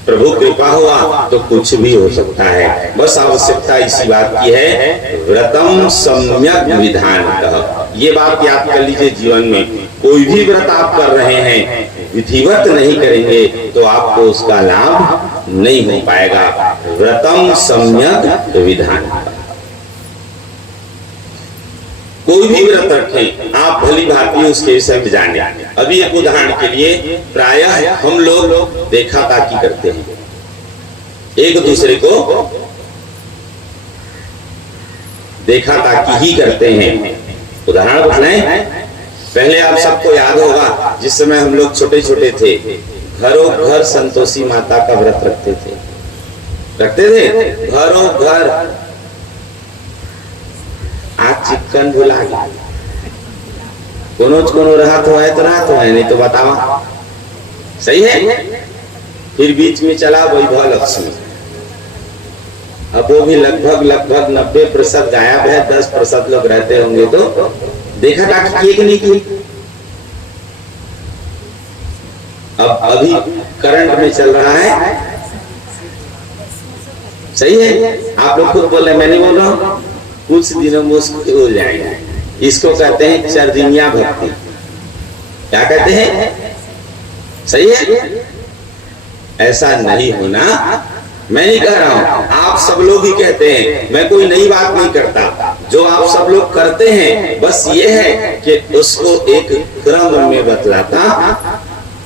प्रभु कृपा हुआ तो कुछ भी हो सकता है, बस आवश्यकता इसी बात की है, व्रतम सम्यक विधानतः। ये बात याद कर लीजिए, जीवन में कोई भी व्रत आप कर रहे हैं, विधिवत नहीं करेंगे तो आपको उसका लाभ नहीं हो पाएगा। व्रतम सम्यक विधानतः। कोई भी व्रत रखें, आप भली भांति उसके विषय में जाने। अभी एक उदाहरण के लिए, प्रायः हम लोग देखा ताकी करते हैं, एक दूसरे को देखा ताकी ही करते हैं। उदाहरण बताएं, पहले आप सबको याद होगा, जिस समय हम लोग छोटे छोटे थे, घरों घर संतोषी माता का व्रत रखते थे, घरों घर। आज चिकन भुला गया, कोनो राहत हो है तो राहत हो है, नहीं तो बतावा, सही है। फिर बीच में चला वैभव लक्ष्मी, अब वो भी लगभग 90% गायब है, 10% लोग रहते होंगे। तो देखा ताकि किए कि नहीं की। अब अभी करंट में चल रहा है, सही है। आप लोग खुद बोल रहे, मैं नहीं बोल रहा हूं, कुछ दिनों में उसको हो जाएगा। इसको कहते हैं चरदिनिया भक्ति। क्या कहते हैं, सही है। ऐसा नहीं होना, मैं नहीं कह रहा हूं, आप सब लोग ही कहते हैं, मैं कोई नई बात नहीं करता। जो आप सब लोग करते हैं, बस ये है कि उसको एक क्रम में बतलाता,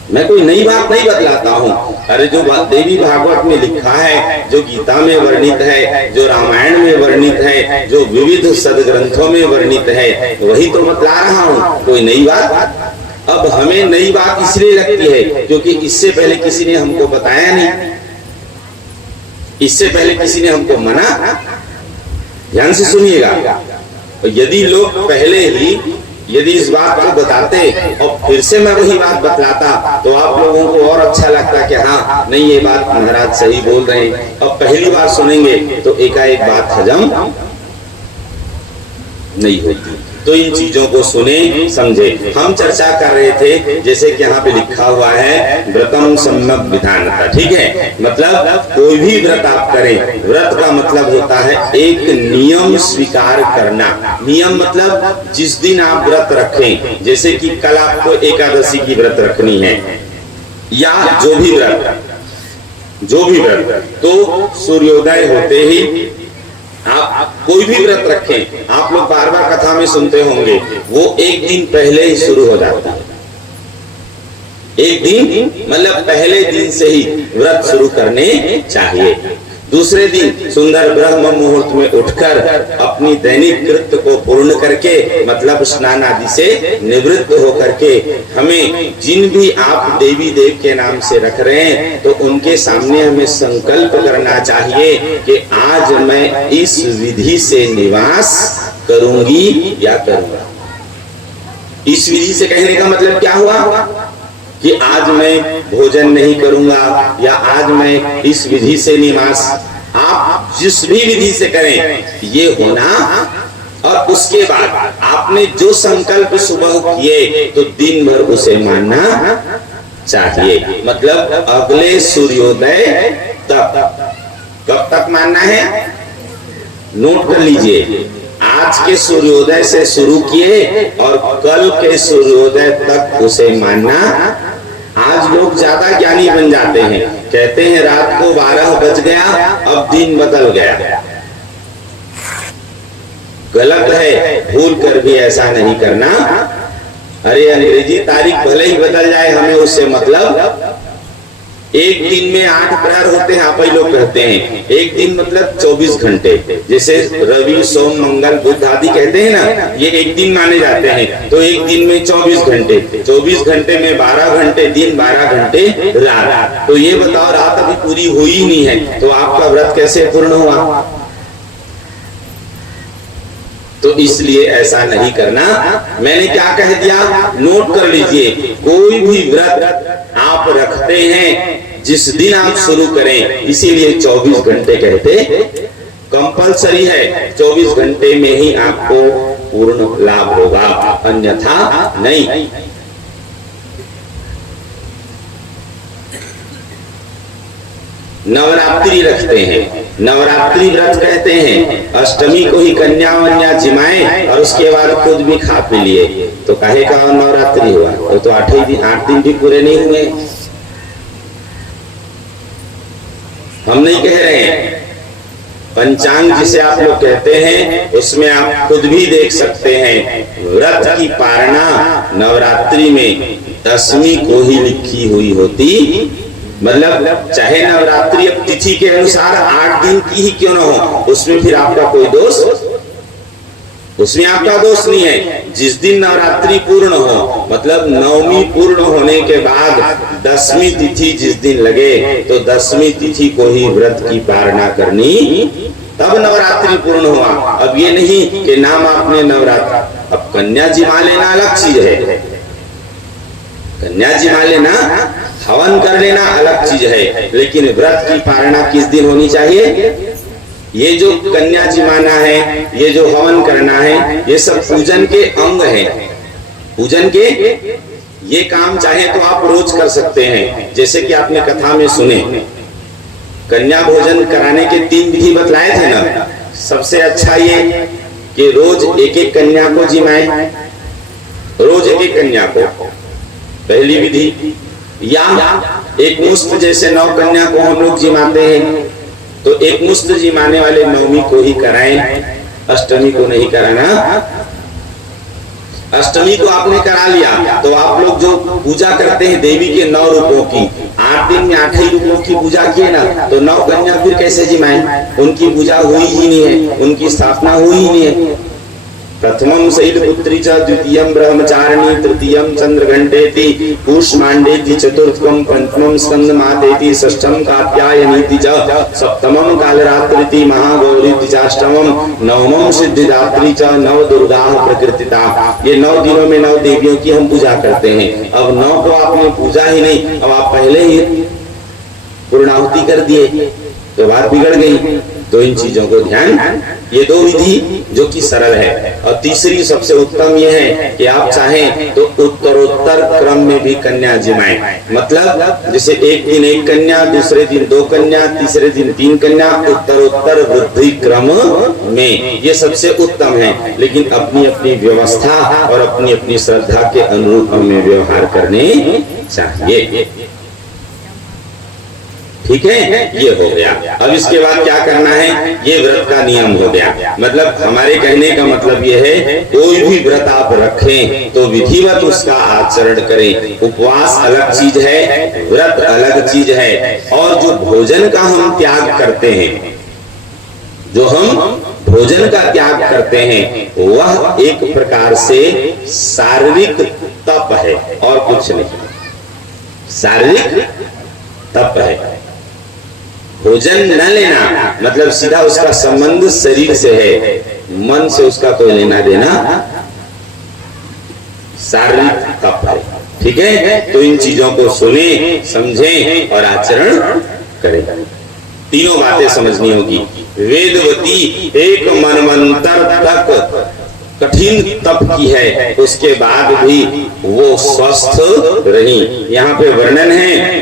मैं कोई नई बात नहीं बतलाता हूँ। अरे जो बात देवी भागवत में लिखा है, जो गीता में वर्णित है, जो रामायण में वर्णित है, जो विविध सदग्रंथों में वर्णित है, वही तो बतला रहा हूँ, कोई नई बात। अब हमें नई बात इसलिए लगती है क्योंकि इससे पहले किसी ने हमको बताया नहीं, इससे पहले किसी ने हमको मना। ध्यान से सुनिएगा, यदि लोग पहले ही यदि इस बात को बताते और फिर से मैं वही बात बतलाता तो आप लोगों को और अच्छा लगता कि हाँ नहीं, ये बात महाराज सही बोल रहे हैं। अब पहली बार सुनेंगे तो एकाएक बात हजम नहीं होती। तो इन चीजों को सुने समझे। हम चर्चा कर रहे थे, जैसे कि यहाँ पे लिखा हुआ है व्रतम सम्यक विधानतः, ठीक है। मतलब कोई भी व्रत आप करें, व्रत का मतलब होता है एक नियम स्वीकार करना। नियम मतलब जिस दिन आप व्रत रखें, जैसे कि कल आपको एकादशी की व्रत रखनी है या जो भी व्रत, तो सूर्योदय होते ही आप कोई भी व्रत रखें, आप लोग बार बार कथा में सुनते होंगे, वो एक दिन पहले ही शुरू हो जाता है। एक दिन मतलब पहले दिन से ही व्रत शुरू करने चाहिए। दूसरे दिन सुंदर ब्रह्म मुहूर्त में उठकर अपनी दैनिक कृत्य को पूर्ण करके मतलब स्नान आदि से निवृत्त होकर के हमें जिन भी आप देवी देव के नाम से रख रहे हैं तो उनके सामने हमें संकल्प करना चाहिए कि आज मैं इस विधि से निवास करूंगी या करूंगा। इस विधि से कहने का मतलब क्या हुआ कि आज मैं भोजन नहीं करूंगा या आज मैं इस विधि से निवास, आप जिस भी विधि से करें ये होना। और उसके बाद आपने जो संकल्प सुबह किए तो दिन भर उसे मानना चाहिए, मतलब अगले सूर्योदय तक। कब तक मानना है? नोट कर लीजिए, आज के सूर्योदय से शुरू किए और कल के सूर्योदय तक उसे मानना। आज लोग ज्यादा ज्ञानी बन जाते हैं, कहते हैं रात को 12 बज गया अब दिन बदल गया। गलत है, भूल कर भी ऐसा नहीं करना। अरे अंग्रेजी तारीख भले ही बदल जाए, हमें उससे मतलब। एक दिन में 8 प्रहर होते हैं, आप ही लोग कहते हैं। एक दिन मतलब 24 घंटे, जैसे रवि सोम मंगल बुध आदि कहते हैं ना, ये एक दिन माने जाते हैं। तो एक दिन में 24 घंटे, 24 घंटे में 12 घंटे दिन, 12 घंटे रात। तो ये बताओ, रात अभी पूरी हुई ही नहीं है तो आपका व्रत कैसे पूर्ण हुआ? तो इसलिए ऐसा नहीं करना। मैंने क्या कह दिया, नोट कर लीजिए। कोई भी व्रत आप रखते हैं जिस दिन आप शुरू करें, इसीलिए 24 घंटे कहते कंपलसरी है। 24 घंटे में ही आपको पूर्ण लाभ होगा, अन्यथा नहीं। नवरात्रि रखते हैं, नवरात्रि व्रत कहते हैं। अष्टमी को ही कन्या वन्या जिमाए और उसके बाद खुद भी खा पी लिए, तो काहे का नवरात्रि हुआ? तो 8 दिन भी पूरे नहीं हुए। हम नहीं कह रहे हैं, पंचांग जिसे आप लोग कहते हैं उसमें आप खुद भी देख सकते हैं। व्रत की पारणा नवरात्रि में 10वीं को ही लिखी हुई होती, मतलब चाहे नवरात्रि अब तिथि के अनुसार 8 दिन की ही क्यों ना हो, उसमें फिर आपका कोई दोष, उसमें आपका दोष नहीं है। जिस दिन नवरात्रि पूर्ण हो, मतलब 9वीं पूर्ण होने के बाद 10वीं तिथि जिस दिन लगे तो 10वीं तिथि को ही व्रत की पारणा करनी, तब नवरात्रि पूर्ण हुआ। अब ये नहीं कि नाम आपने नवरात्रि, अब कन्या जिमा लेना अलग चीज है, कन्या जिमा लेना, हवन कर लेना अलग चीज है, लेकिन व्रत की पारणा किस दिन होनी चाहिए? ये जो कन्या जिमाना है, ये जो हवन करना है, ये सब पूजन के अंग हैं। पूजन के ये काम चाहे तो आप रोज कर सकते हैं, जैसे कि आपने कथा में सुने, कन्या भोजन कराने के 3 विधि बतलाए थे ना। सबसे अच्छा ये कि रोज एक एक कन्या को जिमाए, रोज एक एक कन्या को, पहली विधि। या एक मुश्त, जैसे 9 कन्या को हम लोग जिमाते हैं तो एक मुश्त जिमाने वाले 9वीं को ही कराएं, अष्टमी को नहीं कराना। अष्टमी को आपने करा लिया तो आप लोग जो पूजा करते हैं देवी के 9 रूपों की, 8 दिन में 8 ही रूपों की पूजा किए ना, तो 9 कन्या फिर कैसे जिमाएं? उनकी पूजा हुई ही नहीं है, उनकी स्थापना हुई ही नहीं है। प्रथमं शैलपुत्री च, द्वितीयं ब्रह्मचारिणी, तृतीयं चंद्रघंटेति, कूष्मांडेति, चतुर्थं पंचमं स्कंदमातेति, षष्ठं कात्यायनीति च, सप्तमं कालरात्रिति, महागौरीति चाष्टमं, नवमं सिद्धिदात्री च, नव दुर्गा प्रकृतिता। ये 9 दिनों में 9 देवियों की हम पूजा करते हैं। अब 9 को आपने पूजा ही नहीं, अब आप पहले ही पूर्णाहुति कर दिए तो बात बिगड़ गई। तो इन चीजों को ध्यान, ये 2 विधि जो कि सरल है। और तीसरी सबसे उत्तम ये है कि आप चाहें तो उत्तरोत्तर क्रम में भी कन्या जिमाएं, मतलब जैसे एक दिन 1 कन्या, दूसरे दिन 2 कन्या, तीसरे दिन 3 कन्या, उत्तरोत्तर वृद्धि क्रम में, ये सबसे उत्तम है। लेकिन अपनी अपनी व्यवस्था और अपनी अपनी श्रद्धा के अनुरूप हमें व्यवहार करने चाहिए। ठीक है, ये हो गया। अब इसके बाद क्या करना है, ये व्रत का नियम हो गया। मतलब हमारे कहने का मतलब ये है, कोई भी व्रत आप रखें तो विधिवत उसका आचरण करें। उपवास अलग चीज है, व्रत अलग चीज है। और जो भोजन का हम त्याग करते हैं, जो हम भोजन का त्याग करते हैं, वह एक प्रकार से शारीरिक तप है और कुछ नहीं। शारीरिक तप है। भोजन न लेना मतलब सीधा उसका संबंध शरीर से है, मन से उसका कोई लेना देना, शारीरिक तप है। ठीक है, तो इन चीजों को सुने, समझें और आचरण करें। तीनों बातें समझनी होगी। वेदवती एक मनवंतर तक कठिन तप की है, उसके बाद भी वो स्वस्थ रही। यहाँ पे वर्णन है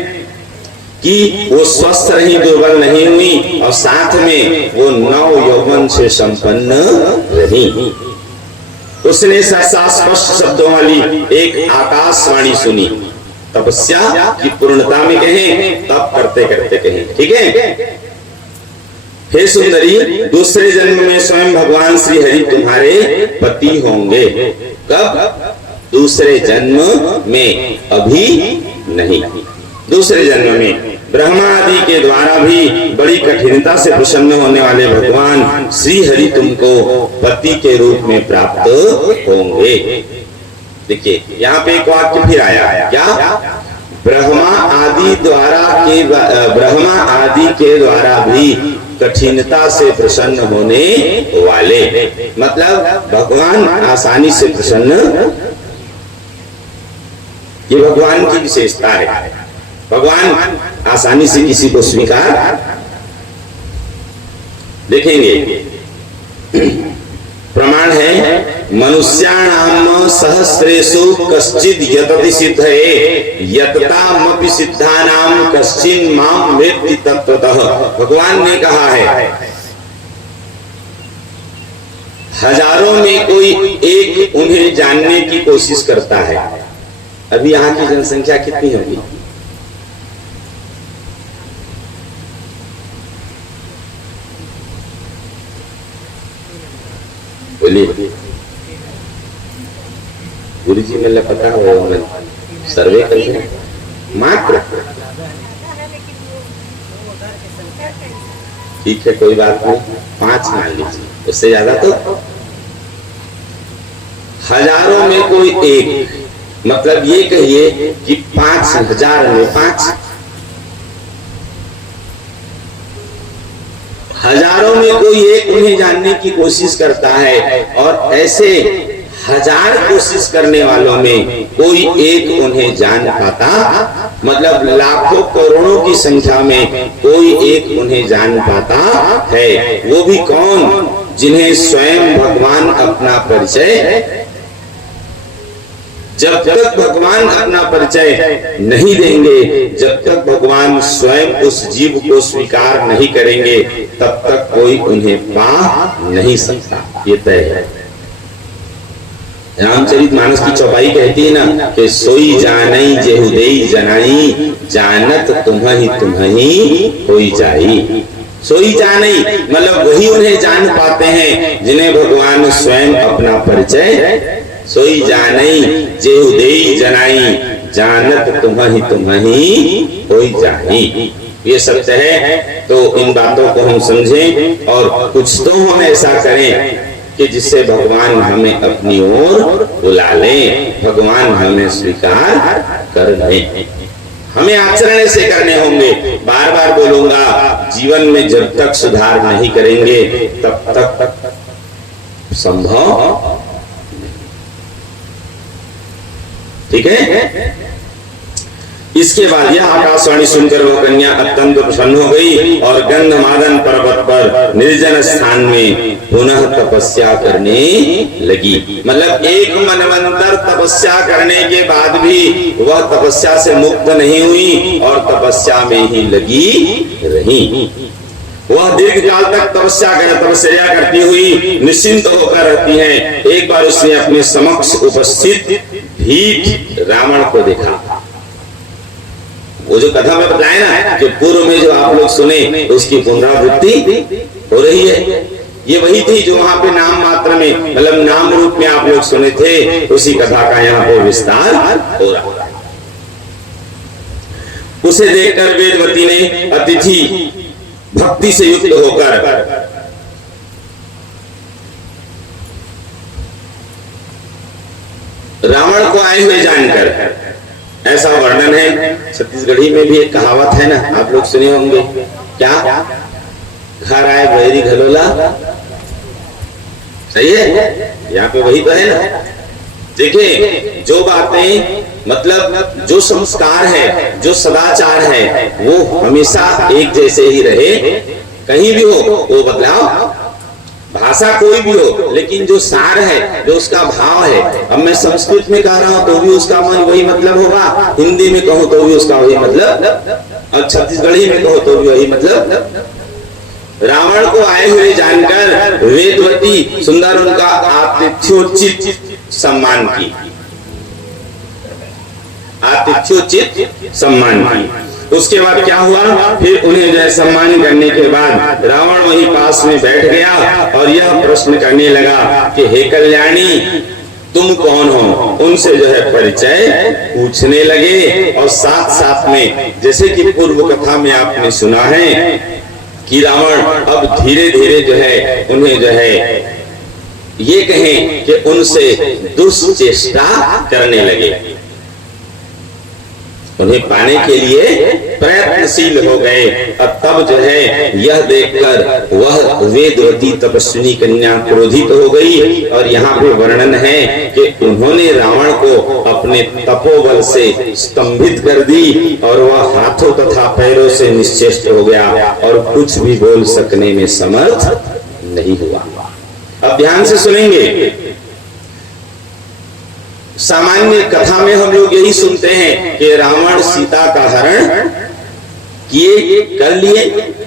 कि वो स्वस्थ रही, दुर्बल नहीं हुई, और साथ में वो नव यौवन से संपन्न रही। उसने सहसा स्पष्ट शब्दों वाली एक आकाशवाणी सुनी। तपस्या की पूर्णता में कहें, तप करते करते कहें। ठीक है, हे सुंदरी, दूसरे जन्म में स्वयं भगवान श्री हरि तुम्हारे पति होंगे। कब? दूसरे जन्म में, अभी नहीं। दूसरे जन्म में ब्रह्मा आदि के द्वारा भी बड़ी कठिनता से प्रसन्न होने वाले भगवान श्री हरि तुमको पति के रूप में प्राप्त होंगे। देखिए यहाँ पे एक वाक्य फिर आया, क्या? ब्रह्मा आदि के द्वारा भी कठिनता से प्रसन्न होने वाले, मतलब भगवान आसानी से प्रसन्न, ये भगवान की विशेषता है। भगवान आसानी से किसी को स्वीकार, देखेंगे प्रमाण है, मनुष्याणाम सहस्रेषु कश्चिद यतति सिद्धये यततामपि सिद्धानाम कश्चिन माम वेत्ति तत्वतः। भगवान ने कहा है, हजारों में कोई एक उन्हें जानने की कोशिश करता है। अभी यहाँ की जनसंख्या कितनी होगी? बोलिए गुरु जी, मतलब पता हो सर्वे करते मात्र। ठीक है, कोई बात नहीं, 5 मान लीजिए, उससे ज्यादा तो हजारों में कोई एक, मतलब ये कहिए कि 5000 में 5, हजारों में कोई एक उन्हें जानने की कोशिश करता है, और ऐसे 1000 कोशिश करने वालों में कोई एक उन्हें जान पाता, मतलब लाखों करोड़ों की संख्या में कोई एक उन्हें जान पाता है। वो भी कौन? जिन्हें स्वयं भगवान अपना परिचय, जब तक भगवान अपना परिचय नहीं देंगे, जब तक भगवान स्वयं उस जीव को स्वीकार नहीं करेंगे, तब तक कोई उन्हें पा नहीं सकता। ये तय है। रामचरितमानस की चौपाई कहती है ना कि सोई जानई जेहुदेई जनाई, जानत तुम्हि होई जाई। सोई जानई मतलब वही उन्हें जान पाते हैं जिन्हें भगवान स्वयं अपना परिचय, सोई जानई जेहुदेई जनाई, जानत तुम्हि होई जाई। ये सत्य है। तो इन बातों को हम समझें और कुछ तो हम ऐसा करें कि जिससे भगवान हमें अपनी ओर बुला लें, भगवान हमें स्वीकार कर लें। हमें आचरण ऐसे करने होंगे। बार बार बोलूंगा, जीवन में जब तक सुधार नहीं करेंगे तब तक संभव। ठीक है। इसके बाद यह आकाशवाणी सुनकर वो कन्या अत्यंत प्रसन्न हो गई और गंधमादन पर्वत पर निर्जन स्थान में पुनः तपस्या करने लगी। मतलब एक मनवंतर तपस्या करने के बाद भी वह तपस्या से मुक्त नहीं हुई और तपस्या में ही लगी रही। वह दीर्घ काल तक तपस्या करती हुई निश्चिंत होकर रहती है। एक बार उसने अपने समक्ष उपस्थित भीट रावण को देखा। वो जो कथा में बताया ना कि पूर्व में जो आप लोग सुने उसकी पुनरावृत्ति हो रही है। ये वही थी जो वहां पे नाम मात्र में मतलब नाम रूप में आप लोग सुने थे, उसी कथा का यहाँ पे विस्तार हो रहा है। उसे देखकर वेदवती ने अतिथि भक्ति से युक्त होकर रावण को आए हुए जानकर, ऐसा वर्णन है छत्तीसगढ़ी में भी एक कहावत है ना, आप लोग सुने होंगे, क्या घर आए बैरी घलोला, सही है, यहाँ पे वही तो है ना। देखिए जो बातें मतलब जो संस्कार है, जो सदाचार है, वो हमेशा एक जैसे ही रहे, कहीं भी हो वो बदलाव, भाषा कोई भी हो, लेकिन जो सार है, जो उसका भाव है, अब मैं संस्कृत में कह रहा हूं तो भी उसका मन वही मतलब होगा, हिंदी में कहूं तो भी उसका वही मतलब, और छत्तीसगढ़ी में कहूं तो भी वही मतलब। रावण को आए हुए जानकर वेदवती सुंदर उनका आतिथ्योचित सम्मान की, आतिथ्योचित सम्मान की। उसके बाद क्या हुआ, फिर उन्हें जो सम्मान करने के बाद रावण वहीं पास में बैठ गया और यह प्रश्न करने लगा कि हे कल्याणी तुम कौन हो। उनसे जो है परिचय पूछने लगे और साथ साथ में जैसे कि पूर्व कथा में आपने सुना है कि रावण अब धीरे धीरे जो है उन्हें जो है ये कहें कि उनसे दुष्चेष्टा करने लगे, उन्हें पाने के लिए प्रयत्नशील हो गए। और तब जो है यह देखकर वह वेदवती तपस्विनी कन्या क्रोधित हो गई और यहाँ पे वर्णन है कि उन्होंने रावण को अपने तपोबल से स्तंभित कर दी और वह हाथों तथा पैरों से निश्चेष्ट हो गया और कुछ भी बोल सकने में समर्थ नहीं हुआ। अब ध्यान से सुनेंगे, सामान्य कथा में हम लोग यही सुनते हैं कि रावण सीता का हरण किए कर लिए।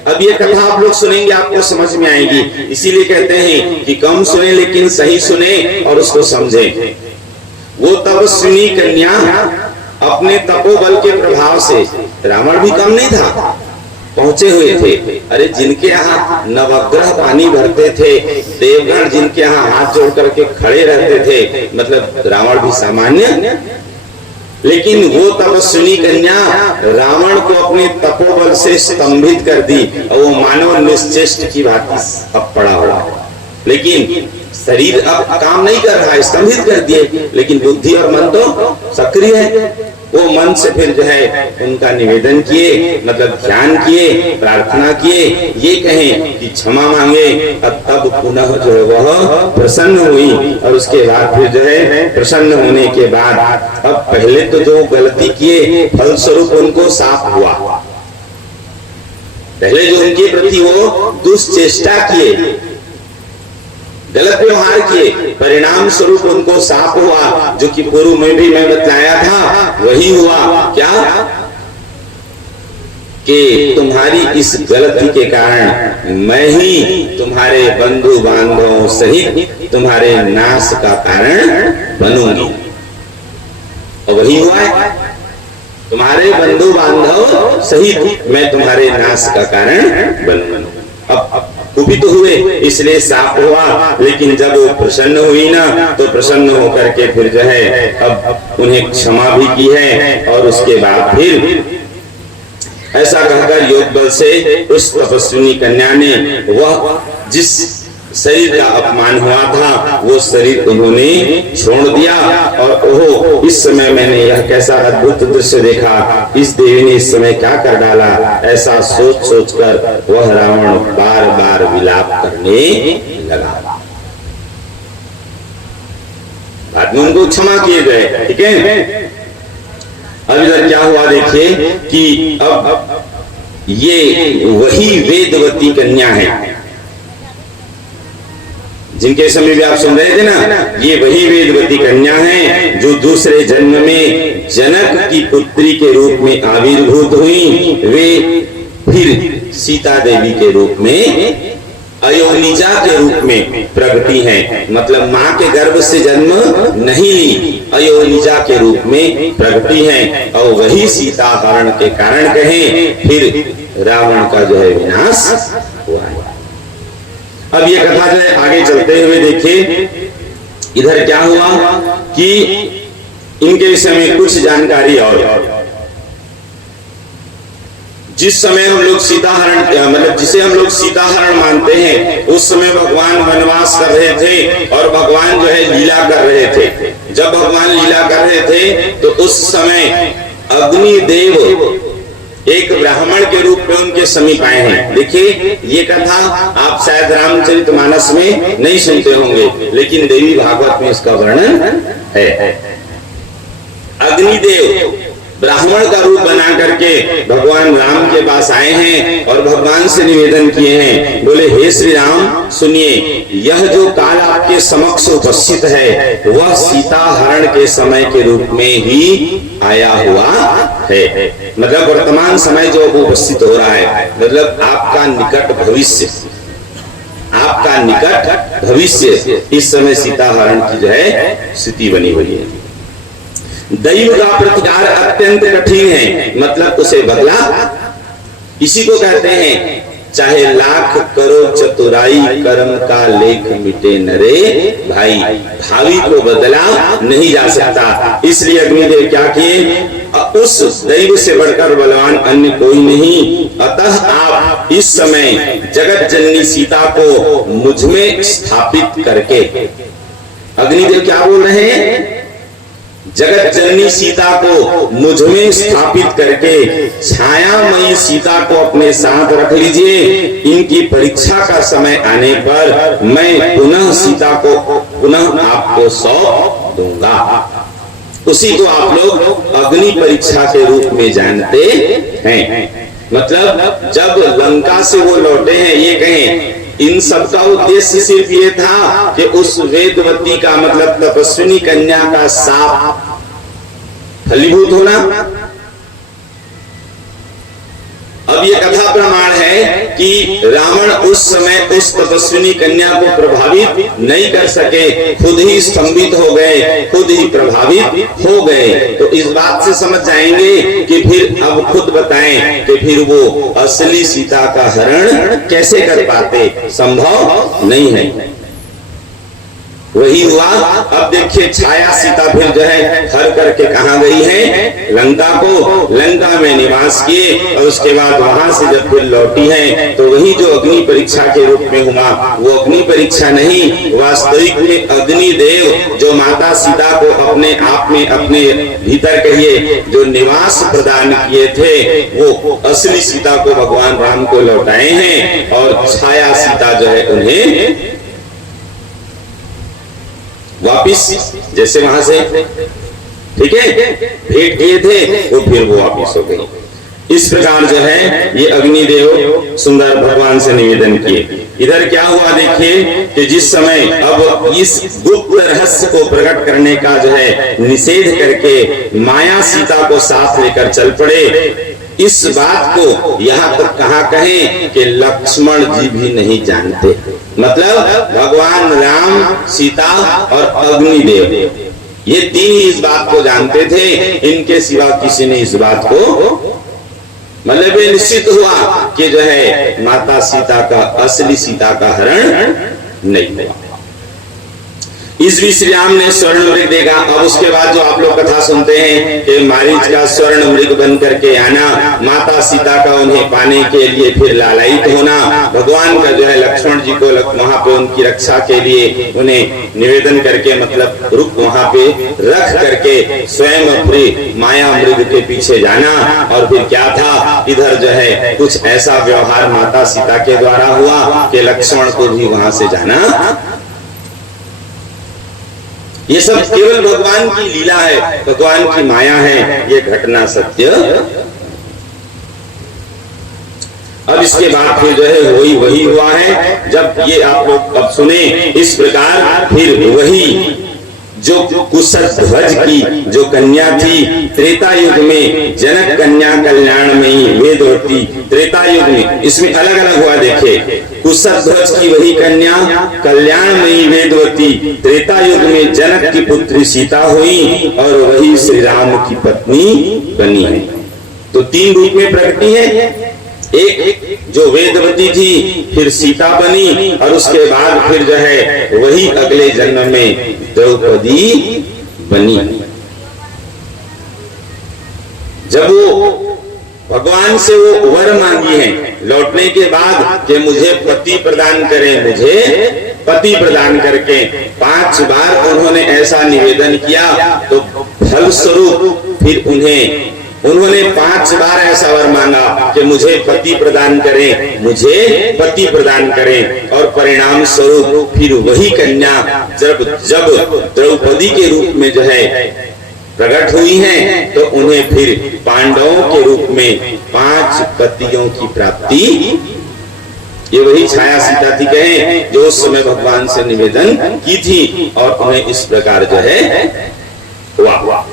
अब ये कथा आप लोग सुनेंगे आपको समझ में आएगी, इसीलिए कहते हैं कि कम सुने लेकिन सही सुने और उसको समझें। वो तपस्विनी कन्या अपने तपोबल के प्रभाव से, रावण भी कम नहीं था, पहुंचे हुए थे। अरे जिनके यहाँ नवग्रह पानी भरते थे, देवगण जिनके यहाँ हाथ जोड़ करके खड़े रहते थे, मतलब रावण भी सामान्य, लेकिन वो तपस्विनी कन्या रावण को अपने तपोबल से स्तंभित कर दी और वो मानव निश्चेष्ट की भांति अब पड़ा हुआ। लेकिन शरीर अब काम नहीं कर रहा है, स्तंभित कर दिए, लेकिन बुद्धि और मन तो सक्रिय है। वो मन से फिर जो है उनका निवेदन किए, मतलब ध्यान किए, प्रार्थना किए, ये कहें कि क्षमा मांगे और तब पुनः जो है वह प्रसन्न हुई। और उसके बाद फिर जो है प्रसन्न होने के बाद अब पहले तो जो गलती किए फलस्वरूप उनको साफ हुआ, पहले जो उनके प्रति वो दुष्चेष्टा किए, गलत व्यवहार किए, परिणाम स्वरूप उनको साफ हुआ, जो कि पूर्व में भी मैं बताया था वही हुआ। क्या कि तुम्हारी इस गलती के कारण मैं ही तुम्हारे बंधु बांधवों सहित तुम्हारे नाश का कारण बनूंगी। और वही हुआ है, तुम्हारे बंधु बांधव सहित मैं तुम्हारे नाश का कारण बनूंगा। अब कुपित तो हुए इसलिए साफ हुआ, लेकिन जब वो प्रसन्न हुई ना तो प्रसन्न होकर के फिर जो है अब उन्हें क्षमा भी की है। और उसके बाद फिर ऐसा कहकर योग बल से उस तपस्विनी कन्या ने वह जिस शरीर का अपमान हुआ था वो शरीर उन्होंने छोड़ दिया। और ओहो, इस समय मैंने यह कैसा अद्भुत दृश्य देखा, इस देवी ने इस समय क्या कर डाला, ऐसा सोच सोचकर वह रावण बार बार विलाप करने लगा। बाद में उनको क्षमा किए गए, ठीक है। अब इधर क्या हुआ देखिए कि अब ये वही वेदवती कन्या है जिनके समय भी आप सुन रहे थे ना, ये वही वेदवती कन्या है जो दूसरे जन्म में जनक की पुत्री के रूप में आविर्भूत हुई। वे फिर सीता देवी के रूप में अयोनिजा के रूप में प्रगटी हैं, मतलब माँ के गर्भ से जन्म नहीं ली, अयोनिजा के रूप में प्रगटी हैं। और वही सीता हरण के कारण कहें फिर रावण का जो है विनाश हुआ है। अब ये कथा जो है आगे चलते हुए देखिए, इधर क्या हुआ कि इनके विषय में कुछ जानकारी और, जिस समय हम लोग सीताहरण मतलब जिसे हम लोग सीताहरण मानते हैं, उस समय भगवान वनवास कर रहे थे और भगवान जो है लीला कर रहे थे। जब भगवान लीला कर रहे थे तो उस समय अग्निदेव एक ब्राह्मण के रूप में उनके समीप आए हैं। देखिए ये कथा आप शायद रामचरितमानस में नहीं सुनते होंगे, लेकिन देवी भागवत में इसका वर्णन है। अग्निदेव ब्राह्मण का रूप बना करके भगवान राम के पास आए हैं और भगवान से निवेदन किए हैं, बोले हे श्री राम सुनिए, यह जो काल आपके समक्ष उपस्थित है वह सीता हरण के समय के रूप में ही आया हुआ है। मतलब वर्तमान समय जो उपस्थित हो रहा है, मतलब आपका निकट भविष्य, आपका निकट भविष्य इस समय सीता हरण की जो है स्थिति बनी हुई है। दैव का प्रतिकार अत्यंत कठिन है, मतलब उसे बदला इसी को कहते हैं, चाहे लाख करो चतुराई कर्म का लेख मिटे नरे भाई, भावी को बदला नहीं जा सकता। इसलिए अग्निदेव क्या किए, उस दैव से बढ़कर बलवान अन्य कोई नहीं, अतः आप इस समय जगत जननी सीता को मुझ में स्थापित करके, अग्निदेव क्या बोल रहे हैं, जगत जननी सीता को मुझ में स्थापित करके छायामयी सीता को अपने साथ रख लीजिए। इनकी परीक्षा का समय आने पर मैं पुनः सीता को पुनः आपको सौंप दूंगा। उसी को आप लोग अग्नि परीक्षा के रूप में जानते हैं। मतलब जब लंका से वो लौटे हैं, ये कहें इन सबका उद्देश्य सिर्फ ये था कि उस वेदवती का मतलब तपस्विनी कन्या का साप फलीभूत होना। अब ये कथा प्रमाण है कि रावण उस समय उस तपस्विनी कन्या को प्रभावित नहीं कर सके, खुद ही स्तंभित हो गए, खुद ही प्रभावित हो गए। तो इस बात से समझ जाएंगे कि फिर अब खुद बताएं कि फिर वो असली सीता का हरण कैसे कर पाते, संभव नहीं है। वही हुआ। अब देखिए छाया सीता फिर जो है हर करके कहां गई है, लंका को, लंका में निवास किए और उसके बाद वहां से जब फिर लौटी है तो वही जो अग्नि परीक्षा के रूप में हुआ, वो अग्नि परीक्षा नहीं, वास्तविक में अग्निदेव जो माता सीता को अपने आप में अपने भीतर कहिए जो निवास प्रदान किए थे, वो असली सीता को भगवान राम को लौटाए हैं और छाया सीता जो है उन्हें वापिस जैसे वहां से ठीक है भेंट किए थे वो फिर वो वापिस हो गई। इस प्रकार जो है ये अग्निदेव सुंदर भगवान से निवेदन किए। इधर क्या हुआ देखिए कि जिस समय अब इस गुप्त रहस्य को प्रकट करने का जो है निषेध करके माया सीता को साथ लेकर चल पड़े। इस बात को यहाँ तक कहा कहें कि लक्ष्मण जी भी नहीं जानते, मतलब भगवान राम, सीता और अग्निदेव ये तीन ही इस बात को जानते थे, इनके सिवा किसी ने इस बात को मतलब ये निश्चित हुआ कि जो है माता सीता का असली सीता का हरण नहीं हुआ। इस भी श्री राम ने स्वर्ण मृग देखा। अब उसके बाद जो आप लोग कथा सुनते हैं कि मारीच का स्वर्ण मृग बन करके आना, माता सीता का उन्हें पाने के लिए फिर लालायित होना, भगवान का जो है लक्ष्मण जी को वहां पे उनकी रक्षा के लिए उन्हें निवेदन करके मतलब रुक वहां पे रख करके स्वयं अपनी माया मृग के पीछे जाना। और फिर क्या था, इधर जो है कुछ ऐसा व्यवहार माता सीता के द्वारा हुआ कि लक्ष्मण को भी वहां से जाना। ये सब केवल भगवान की लीला है, भगवान की माया है, ये घटना सत्य। अब इसके बाद फिर जो है वही हुआ है। जब ये आप लोग अब सुने इस प्रकार, फिर वही जो कुशध्वज की जो कन्या थी त्रेता युग में जनक कन्या कल्याण में वेदवती, त्रेता युग में इसमें अलग अलग हुआ देखे, कुशध्वज की वही कन्या कल्याण में वेदवती त्रेता युग में जनक की पुत्री सीता हुई और वही श्री राम की पत्नी बनी है। तो तीन रूप में प्रकटी है, एक जो वेदवती थी फिर सीता बनी और उसके बाद फिर जो है वही अगले जन्म में द्रौपदी बनी। जब वो भगवान से वो वर मांगी है लौटने के बाद कि मुझे पति प्रदान करें, मुझे पति प्रदान करके 5 बार उन्होंने ऐसा निवेदन किया, तो फलस्वरूप फिर उन्होंने 5 बार ऐसा वर मांगा कि मुझे पति प्रदान करें, मुझे पति प्रदान करें, और परिणाम स्वरूप फिर वही कन्या जब द्रौपदी के रूप में जो है प्रकट हुई हैं, तो उन्हें फिर पांडवों के रूप में 5 पतियों की प्राप्ति, ये वही छाया सीता थी कहें जो उस समय भगवान से निवेदन की थी और उन्हें इस प्रकार जो है हुआ।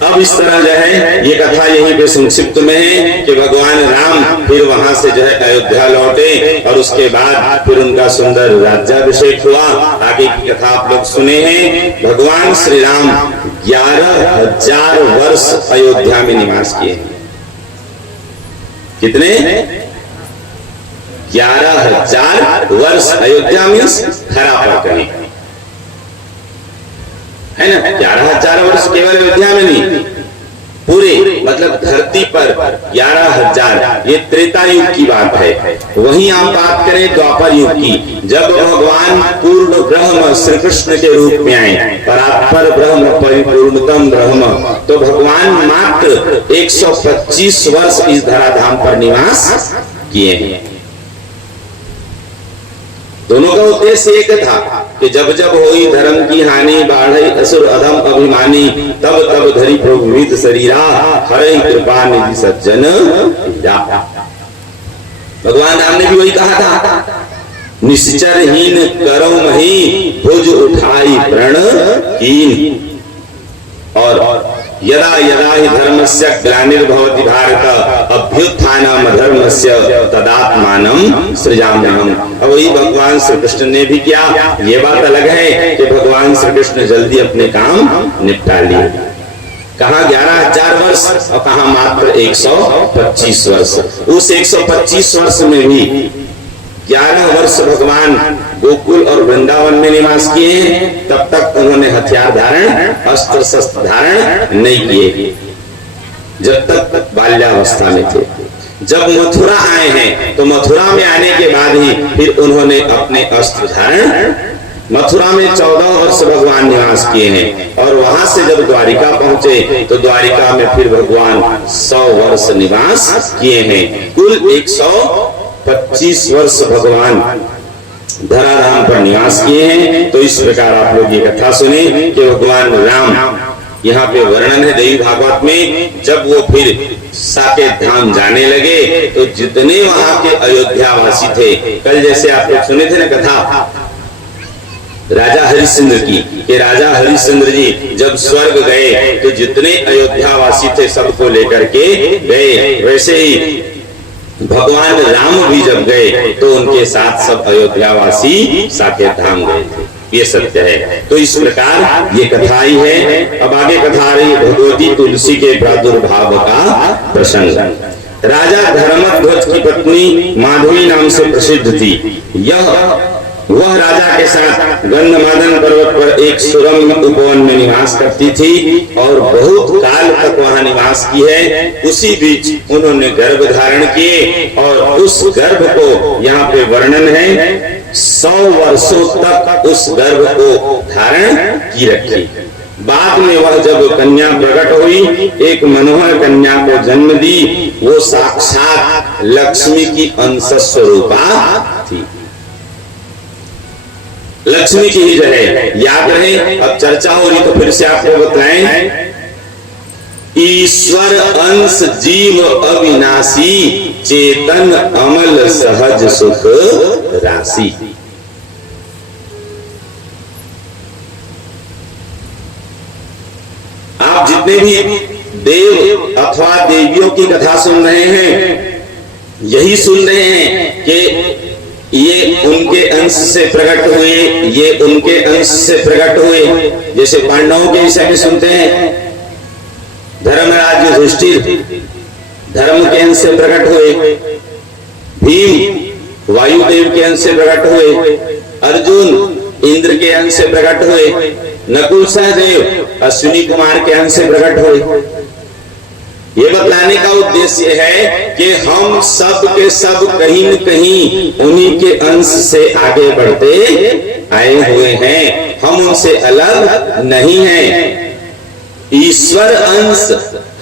अब इस तरह जो है ये कथा यहीं पे संक्षिप्त में है कि भगवान राम फिर वहां से जो है अयोध्या लौटे और उसके बाद फिर उनका सुंदर राज्याभिषेक हुआ। आगे की कथा आप लोग सुने हैं। भगवान श्री राम 11,000 वर्ष अयोध्या में निवास किए। कितने? 11,000 वर्ष अयोध्या में खरा पर कहीं है ना। 11,000 वर्ष केवल अयोध्या में नहीं, पूरे मतलब धरती पर 11,000, ये त्रेता युग की बात है। वहीं आप बात करें द्वापर युग की, जब भगवान पूर्ण ब्रह्म श्री कृष्ण के रूप में आए, परात्पर ब्रह्म परिपूर्णतम ब्रह्म, तो भगवान मात्र 125 वर्ष इस धराधाम पर निवास किए हैं। दोनों का उद्देश्य एक था कि जब जब होई धर्म की हानि, बाढ़ई असुर अधम अभिमानी, तब तब धरी प्रभु विविध शरीरा, हरई कृपा निधि सज्जन हीरा। भगवान राम ने भी वही कहा था, निश्चरहीन करो मही, भुज उठाई प्रण कीन। और यदा यदा हि धर्मस्य ग्लानिर्भवति भारत, अभ्युत्थानम धर्मस्य तदात्मानं सृजाम्यहम्। अब वही भगवान श्री कृष्ण ने भी किया। ये बात अलग है कि भगवान श्री कृष्ण जल्दी अपने काम निपटा लिए। कहा 11,000 वर्ष और कहा मात्र 125 वर्ष। उस 125 वर्ष में भी 11 वर्ष भगवान गोकुल और वृंदावन में निवास किए हैं। तब तक उन्होंने हथियार धारण, अस्त्र शस्त्र धारण नहीं किए, जब तक बाल्यावस्था में थे। जब मथुरा आए हैं तो मथुरा में आने के बाद ही फिर उन्होंने अपने अस्त्र धारण, मथुरा में 14 वर्ष भगवान निवास किए हैं और वहां से जब द्वारिका पहुंचे तो द्वारिका में फिर भगवान 100 वर्ष निवास किए हैं। कुल 125 वर्ष भगवान धराधाम पर निवास किए हैं। तो इस प्रकार आप लोग ये कथा सुने कि भगवान राम, यहाँ पे वर्णन है देवी भागवत में, जब वो फिर साकेत धाम जाने लगे तो जितने वहां के अयोध्या वासी थे, कल जैसे आप लोग सुने थे ना कथा राजा हरिश्चंद्र की, कि राजा हरिश्चंद्र जी जब स्वर्ग गए तो जितने अयोध्या वासी थे सबको लेकर के गए, वैसे ही भगवान राम भी जब गए तो उनके साथ सब अयोध्यावासी साकेत धाम गए थे। ये सत्य है। तो इस प्रकार ये कथा ही है। अब आगे कथा आ रही भगवती तुलसी के प्रादुर्भाव का प्रसंग। राजा धर्मध्वज की पत्नी माधवी नाम से प्रसिद्ध थी। वह राजा के साथ गंधमादन पर्वत पर एक सुरम्य उपवन में निवास करती थी और बहुत काल तक वहां निवास की है। उसी बीच उन्होंने गर्भ धारण किए और उस गर्भ को यहाँ पे वर्णन है 100 वर्षों तक उस गर्भ को धारण की रखी। बाद में वह जब कन्या प्रकट हुई, एक मनोहर कन्या को जन्म दी। वो साक्षात लक्ष्मी की अंश स्वरूपा थी। लक्ष्मी की ही जो है याद रहे। अब चर्चा हो रही तो फिर से आपको बताएं, ईश्वर अंश जीव अविनाशी, चेतन अमल सहज सुख राशि। जितने भी देव अथवा देवियों की कथा सुन रहे हैं, यही सुन रहे हैं कि ये उनके अंश से प्रकट हुए, ये उनके अंश से प्रकट हुए। जैसे पांडवों के विषय में सुनते हैं, धर्मराज युधिष्ठिर धर्म के अंश से प्रकट हुए, भीम वायुदेव के अंश से प्रकट हुए, अर्जुन इंद्र के अंश से प्रकट हुए, नकुल सहदेव अश्विनी कुमार के अंश से प्रकट हुए। ये बतलाने का उद्देश्य है कि हम सब के सब कहीं न कहीं उन्हीं के अंश से आगे बढ़ते आए हुए हैं, हम उनसे अलग नहीं हैं। ईश्वर अंश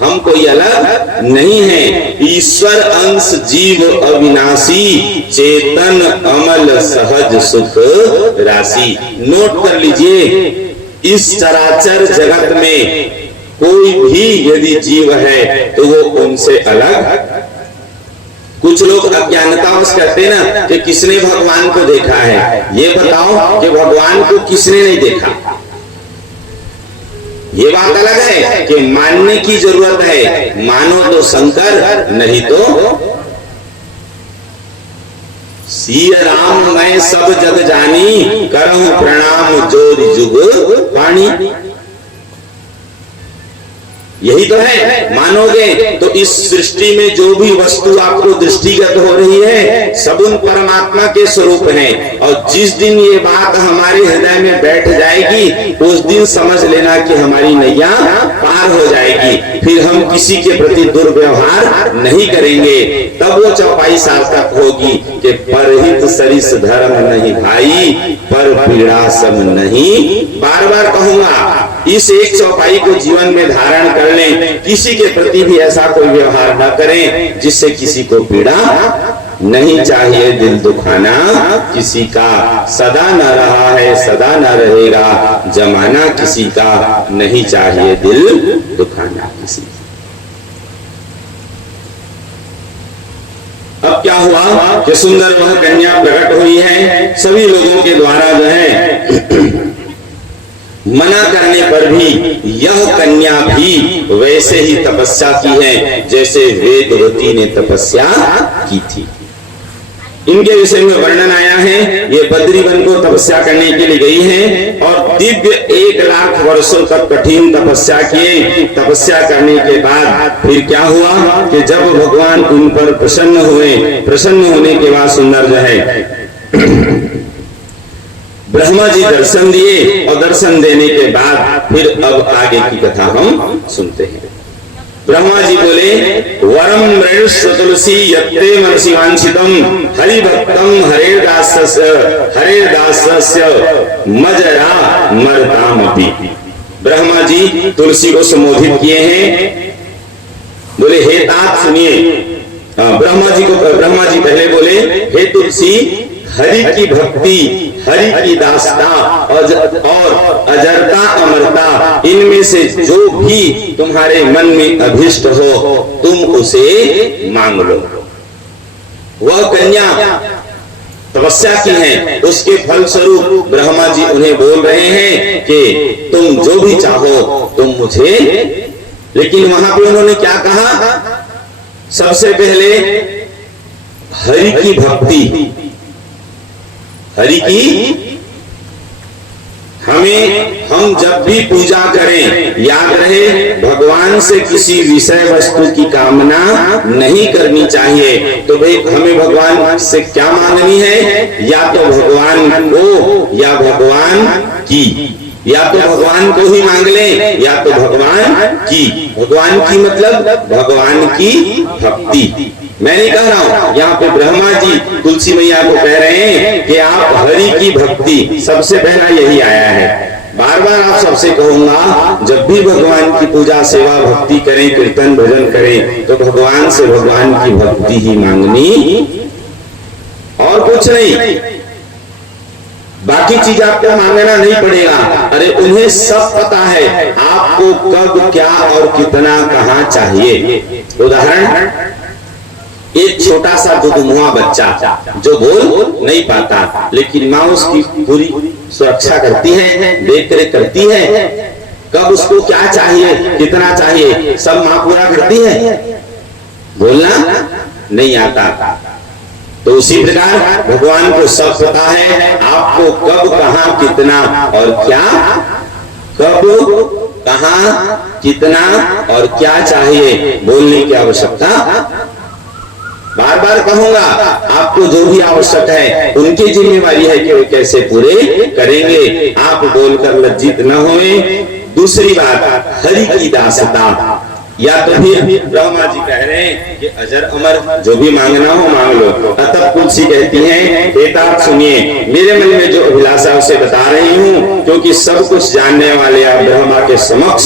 हम कोई अलग नहीं है। ईश्वर अंश जीव अविनाशी, चेतन अमल सहज सुख राशि। नोट कर लीजिए, इस चराचर जगत में कोई भी यदि जीव है तो वो उनसे अलग। कुछ लोग अज्ञानतावश कहते हैं ना कि किसने भगवान को देखा है। ये बताओ कि भगवान को किसने नहीं देखा। ये बात अलग है कि मानने की जरूरत है, मानो तो शंकर, नहीं तो सिय राम मैं सब जग जानी, करहूं प्रणाम जोर जुग पाणी। यही तो है, मानोगे तो इस सृष्टि में जो भी वस्तु आपको दृष्टिगत हो रही है सब उन परमात्मा के स्वरूप हैं। और जिस दिन ये बात हमारे हृदय में बैठ जाएगी उस दिन समझ लेना कि हमारी नैया पार हो जाएगी। फिर हम किसी के प्रति दुर्व्यवहार नहीं करेंगे। तब वो चौपाई सार्थक होगी कि परहित सरिस धर्म नहीं भाई, पर पीड़ा सम नहीं। बार बार कहूंगा, इस एक चौपाई को जीवन में धारण कर लें। किसी के प्रति भी ऐसा कोई व्यवहार न करें जिससे किसी को पीड़ा नहीं चाहिए। दिल दुखाना किसी का सदा न रहा है, सदा न रहेगा। जमाना किसी का नहीं चाहिए, दिल दुखाना किसी का। अब क्या हुआ कि सुंदर वह कन्या प्रकट हुई है। सभी लोगों के द्वारा जो है मना करने पर भी यह कन्या भी वैसे ही तपस्या की है जैसे वेदवती ने तपस्या की थी। इनके विषय में वर्णन आया है, ये बद्रीवन को तपस्या करने के लिए गई हैं और दिव्य 1 लाख वर्षों तक कठिन तपस्या किए। तपस्या करने के बाद फिर क्या हुआ कि जब भगवान उन पर प्रसन्न हुए, प्रसन्न होने के बाद सुंदर जो है ब्रह्मा जी दर्शन दिए और दर्शन देने के बाद फिर अब आगे की कथा हम सुनते हैं। ब्रह्मा जी बोले, वरम मृणुष्व तुलसी यत्ते मनसि वांछितम हरिभक्तम हरेदासस्य मजरा मरतामपि। ब्रह्मा जी तुलसी को संबोधित किए हैं। बोले, हे तात सुनिए। ब्रह्मा जी पहले बोले, हे तुलसी, हरि की भक्ति, हरि की दास्ता और अजरता अमरता, इनमें से जो भी तुम्हारे मन में अभिष्ट हो तुम उसे मांग लो। वह कन्या तपस्या की है, उसके फल स्वरूप ब्रह्मा जी उन्हें बोल रहे हैं कि तुम जो भी चाहो तुम मुझे। लेकिन वहां पे उन्होंने क्या कहा? सबसे पहले हरि की भक्ति, हरि की हम जब भी पूजा करें याद रहे भगवान से किसी विषय वस्तु की कामना नहीं करनी चाहिए। तो भाई हमें भगवान से क्या मांगनी है? या तो भगवान को या भगवान की, या तो भगवान को ही मांग लें या तो भगवान की। भगवान की मतलब भगवान की भक्ति। मैं नहीं कह रहा हूं, यहाँ पे ब्रह्मा जी तुलसी मैया को कह रहे हैं कि आप हरि की भक्ति, सबसे पहला यही आया है। बार बार आप सबसे कहूंगा, जब भी भगवान की पूजा सेवा भक्ति करें, कीर्तन भजन करें तो भगवान से भगवान की भक्ति ही मांगनी और कुछ नहीं। बाकी चीज आपको मांगना नहीं पड़ेगा। अरे उन्हें सब पता है आपको कब क्या और कितना कहाँ चाहिए। उदाहरण, एक छोटा सा दुधमुआ बच्चा जो बोल नहीं पाता, लेकिन माँ उसकी पूरी सुरक्षा करती है, देख रेख करती है, कब उसको क्या चाहिए, कितना चाहिए, सब माँ पूरा करती है? बोलना नहीं आता। तो उसी प्रकार भगवान को सब पता है, आपको कब, कहां, कितना और क्या, कब, कहां, कितना और क्या चाहिए बोलने की आवश्यकता। बार बार कहूंगा, आपको जो भी आवश्यक है उनकी जिम्मेवारी है कि वे कैसे पूरे करेंगे। आप बोलकर लज्जित न होए। दूसरी बात, हरि की दासता, या तो फिर ब्रह्मा जी कह रहे हैं कि अजर अमर जो भी मांगना हो मांग लो। अतः तुलसी कहती है, बेटा सुनिए, मेरे मन में जो अभिलाषा उसे बता रही हूँ, क्योंकि सब कुछ जानने वाले आप ब्रह्मा के समक्ष,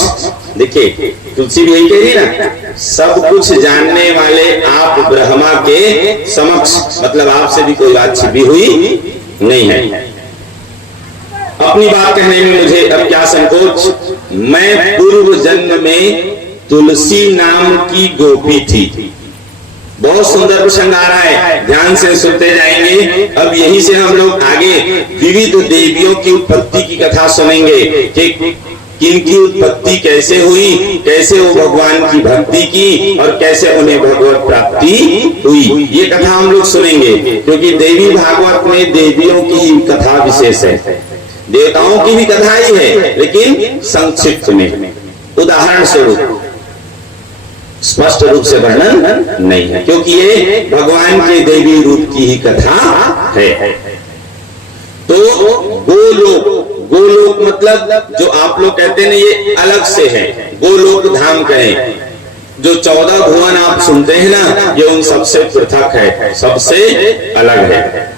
देखिए तुलसी भी यही कह रही ना, सब कुछ जानने वाले आप ब्रह्मा के समक्ष, मतलब आपसे भी कोई बात छिपी हुई नहीं है। अपनी बात कहने में मुझे अब क्या संकोच, मैं पूर्व जन्म में तुलसी नाम की गोपी थी। बहुत सुंदर प्रसंग आ रहा है, ध्यान से सुनते जाएंगे। अब यहीं से हम लोग आगे विविध देवियों की उत्पत्ति की कथा सुनेंगे कि किनकी उत्पत्ति कैसे हुई, कैसे वो भगवान की भक्ति की और कैसे उन्हें भगवत प्राप्ति हुई। ये कथा हम लोग सुनेंगे, क्योंकि देवी भागवत में देवियों की कथा विशेष है, देवताओं की भी कथा ही है, लेकिन संक्षिप्त में, उदाहरण स्वरूप, स्पष्ट रूप से वर्णन नहीं है, क्योंकि ये भगवान के देवी रूप की ही कथा है। तो गोलोक, गोलोक मतलब जो आप लोग कहते हैं ये अलग से है, गोलोक धाम कहें। जो 14 भुवन आप सुनते हैं ना, ये उन सबसे पृथक है, सबसे अलग है।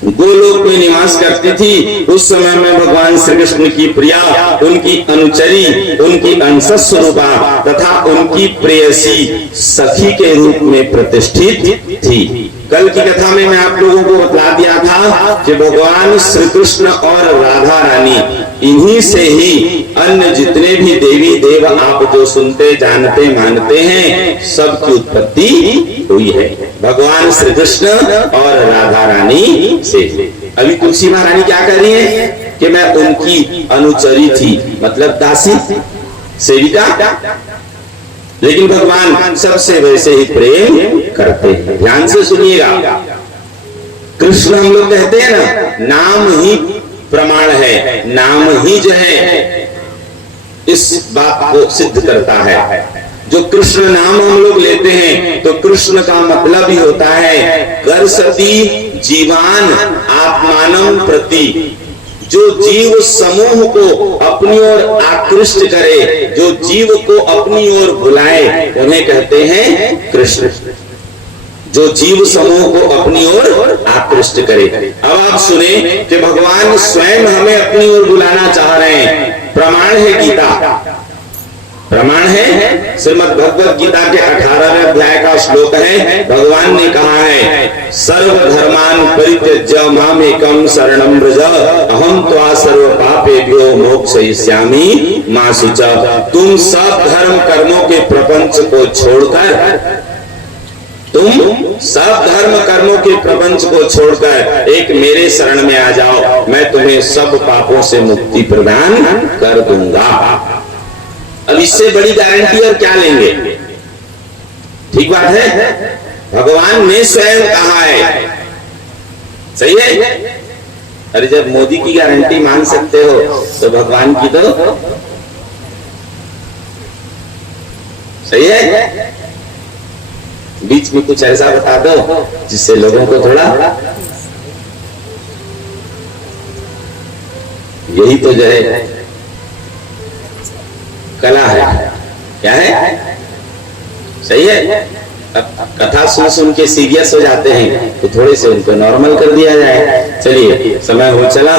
गोलोक में निवास करती थी उस समय में भगवान श्री कृष्ण की प्रिया, उनकी अनुचरी, उनकी अंशस्वरूपा तथा उनकी प्रेयसी सखी के रूप में प्रतिष्ठित थी। कल की कथा में मैं आप लोगों को बता दिया था कि भगवान श्री कृष्ण और राधा रानी, इन्हीं से ही अन्य जितने भी देवी देव आप जो सुनते, जानते, मानते हैं, सबकी उत्पत्ति हुई है भगवान श्री कृष्ण और राधा रानी से। अभी तुलसी महारानी क्या कर रही है कि मैं उनकी अनुचरी थी, मतलब दासी, सेविका, लेकिन भगवान सबसे वैसे ही प्रेम करते हैं। ध्यान से सुनिएगा, कृष्ण हम लोग कहते हैं ना, नाम ही प्रमाण है, नाम ही जो है इस बात को सिद्ध करता है। जो कृष्ण नाम हम लोग लेते हैं तो कृष्ण का मतलब ही होता है कर सती जीवान आत्मानम प्रति, जो जीव समूह को अपनी ओर आकृष्ट करे, जो जीव को अपनी ओर बुलाए, उन्हें कहते हैं कृष्ण। जो जीव समूह को अपनी ओर आकृष्ट करे। अब आप सुने कि भगवान स्वयं हमें अपनी ओर बुलाना चाह रहे हैं। प्रमाण है गीता, प्रमाण है श्रीमद् भगवत गीता के 18वें अध्याय का श्लोक है। भगवान ने कहा है, सर्वधर्मान परित्यज्य मामेकं शरणं व्रज अहं त्वा सर्व पापेभ्यो मोक्षयिष्यामि मा शुचा। तुम सब धर्म कर्मों के प्रपंच को छोड़कर, तुम सब धर्म कर्मों के प्रपंच को छोड़कर एक मेरे शरण में आ जाओ, मैं तुम्हें सब पापों से मुक्ति प्रदान कर दूंगा। अब इससे बड़ी गारंटी और क्या लेंगे? ठीक बात है, भगवान ने स्वयं कहा है, सही है। अरे जब मोदी की गारंटी मान सकते हो तो भगवान की तो सही है। बीच में कुछ ऐसा बता दो जिससे लोगों को थोड़ा, यही तो जो है कला है, क्या है, सही है। अब कथा सुन सुन के सीरियस हो जाते हैं तो थोड़े से उनको नॉर्मल कर दिया जाए। चलिए समय हो चला।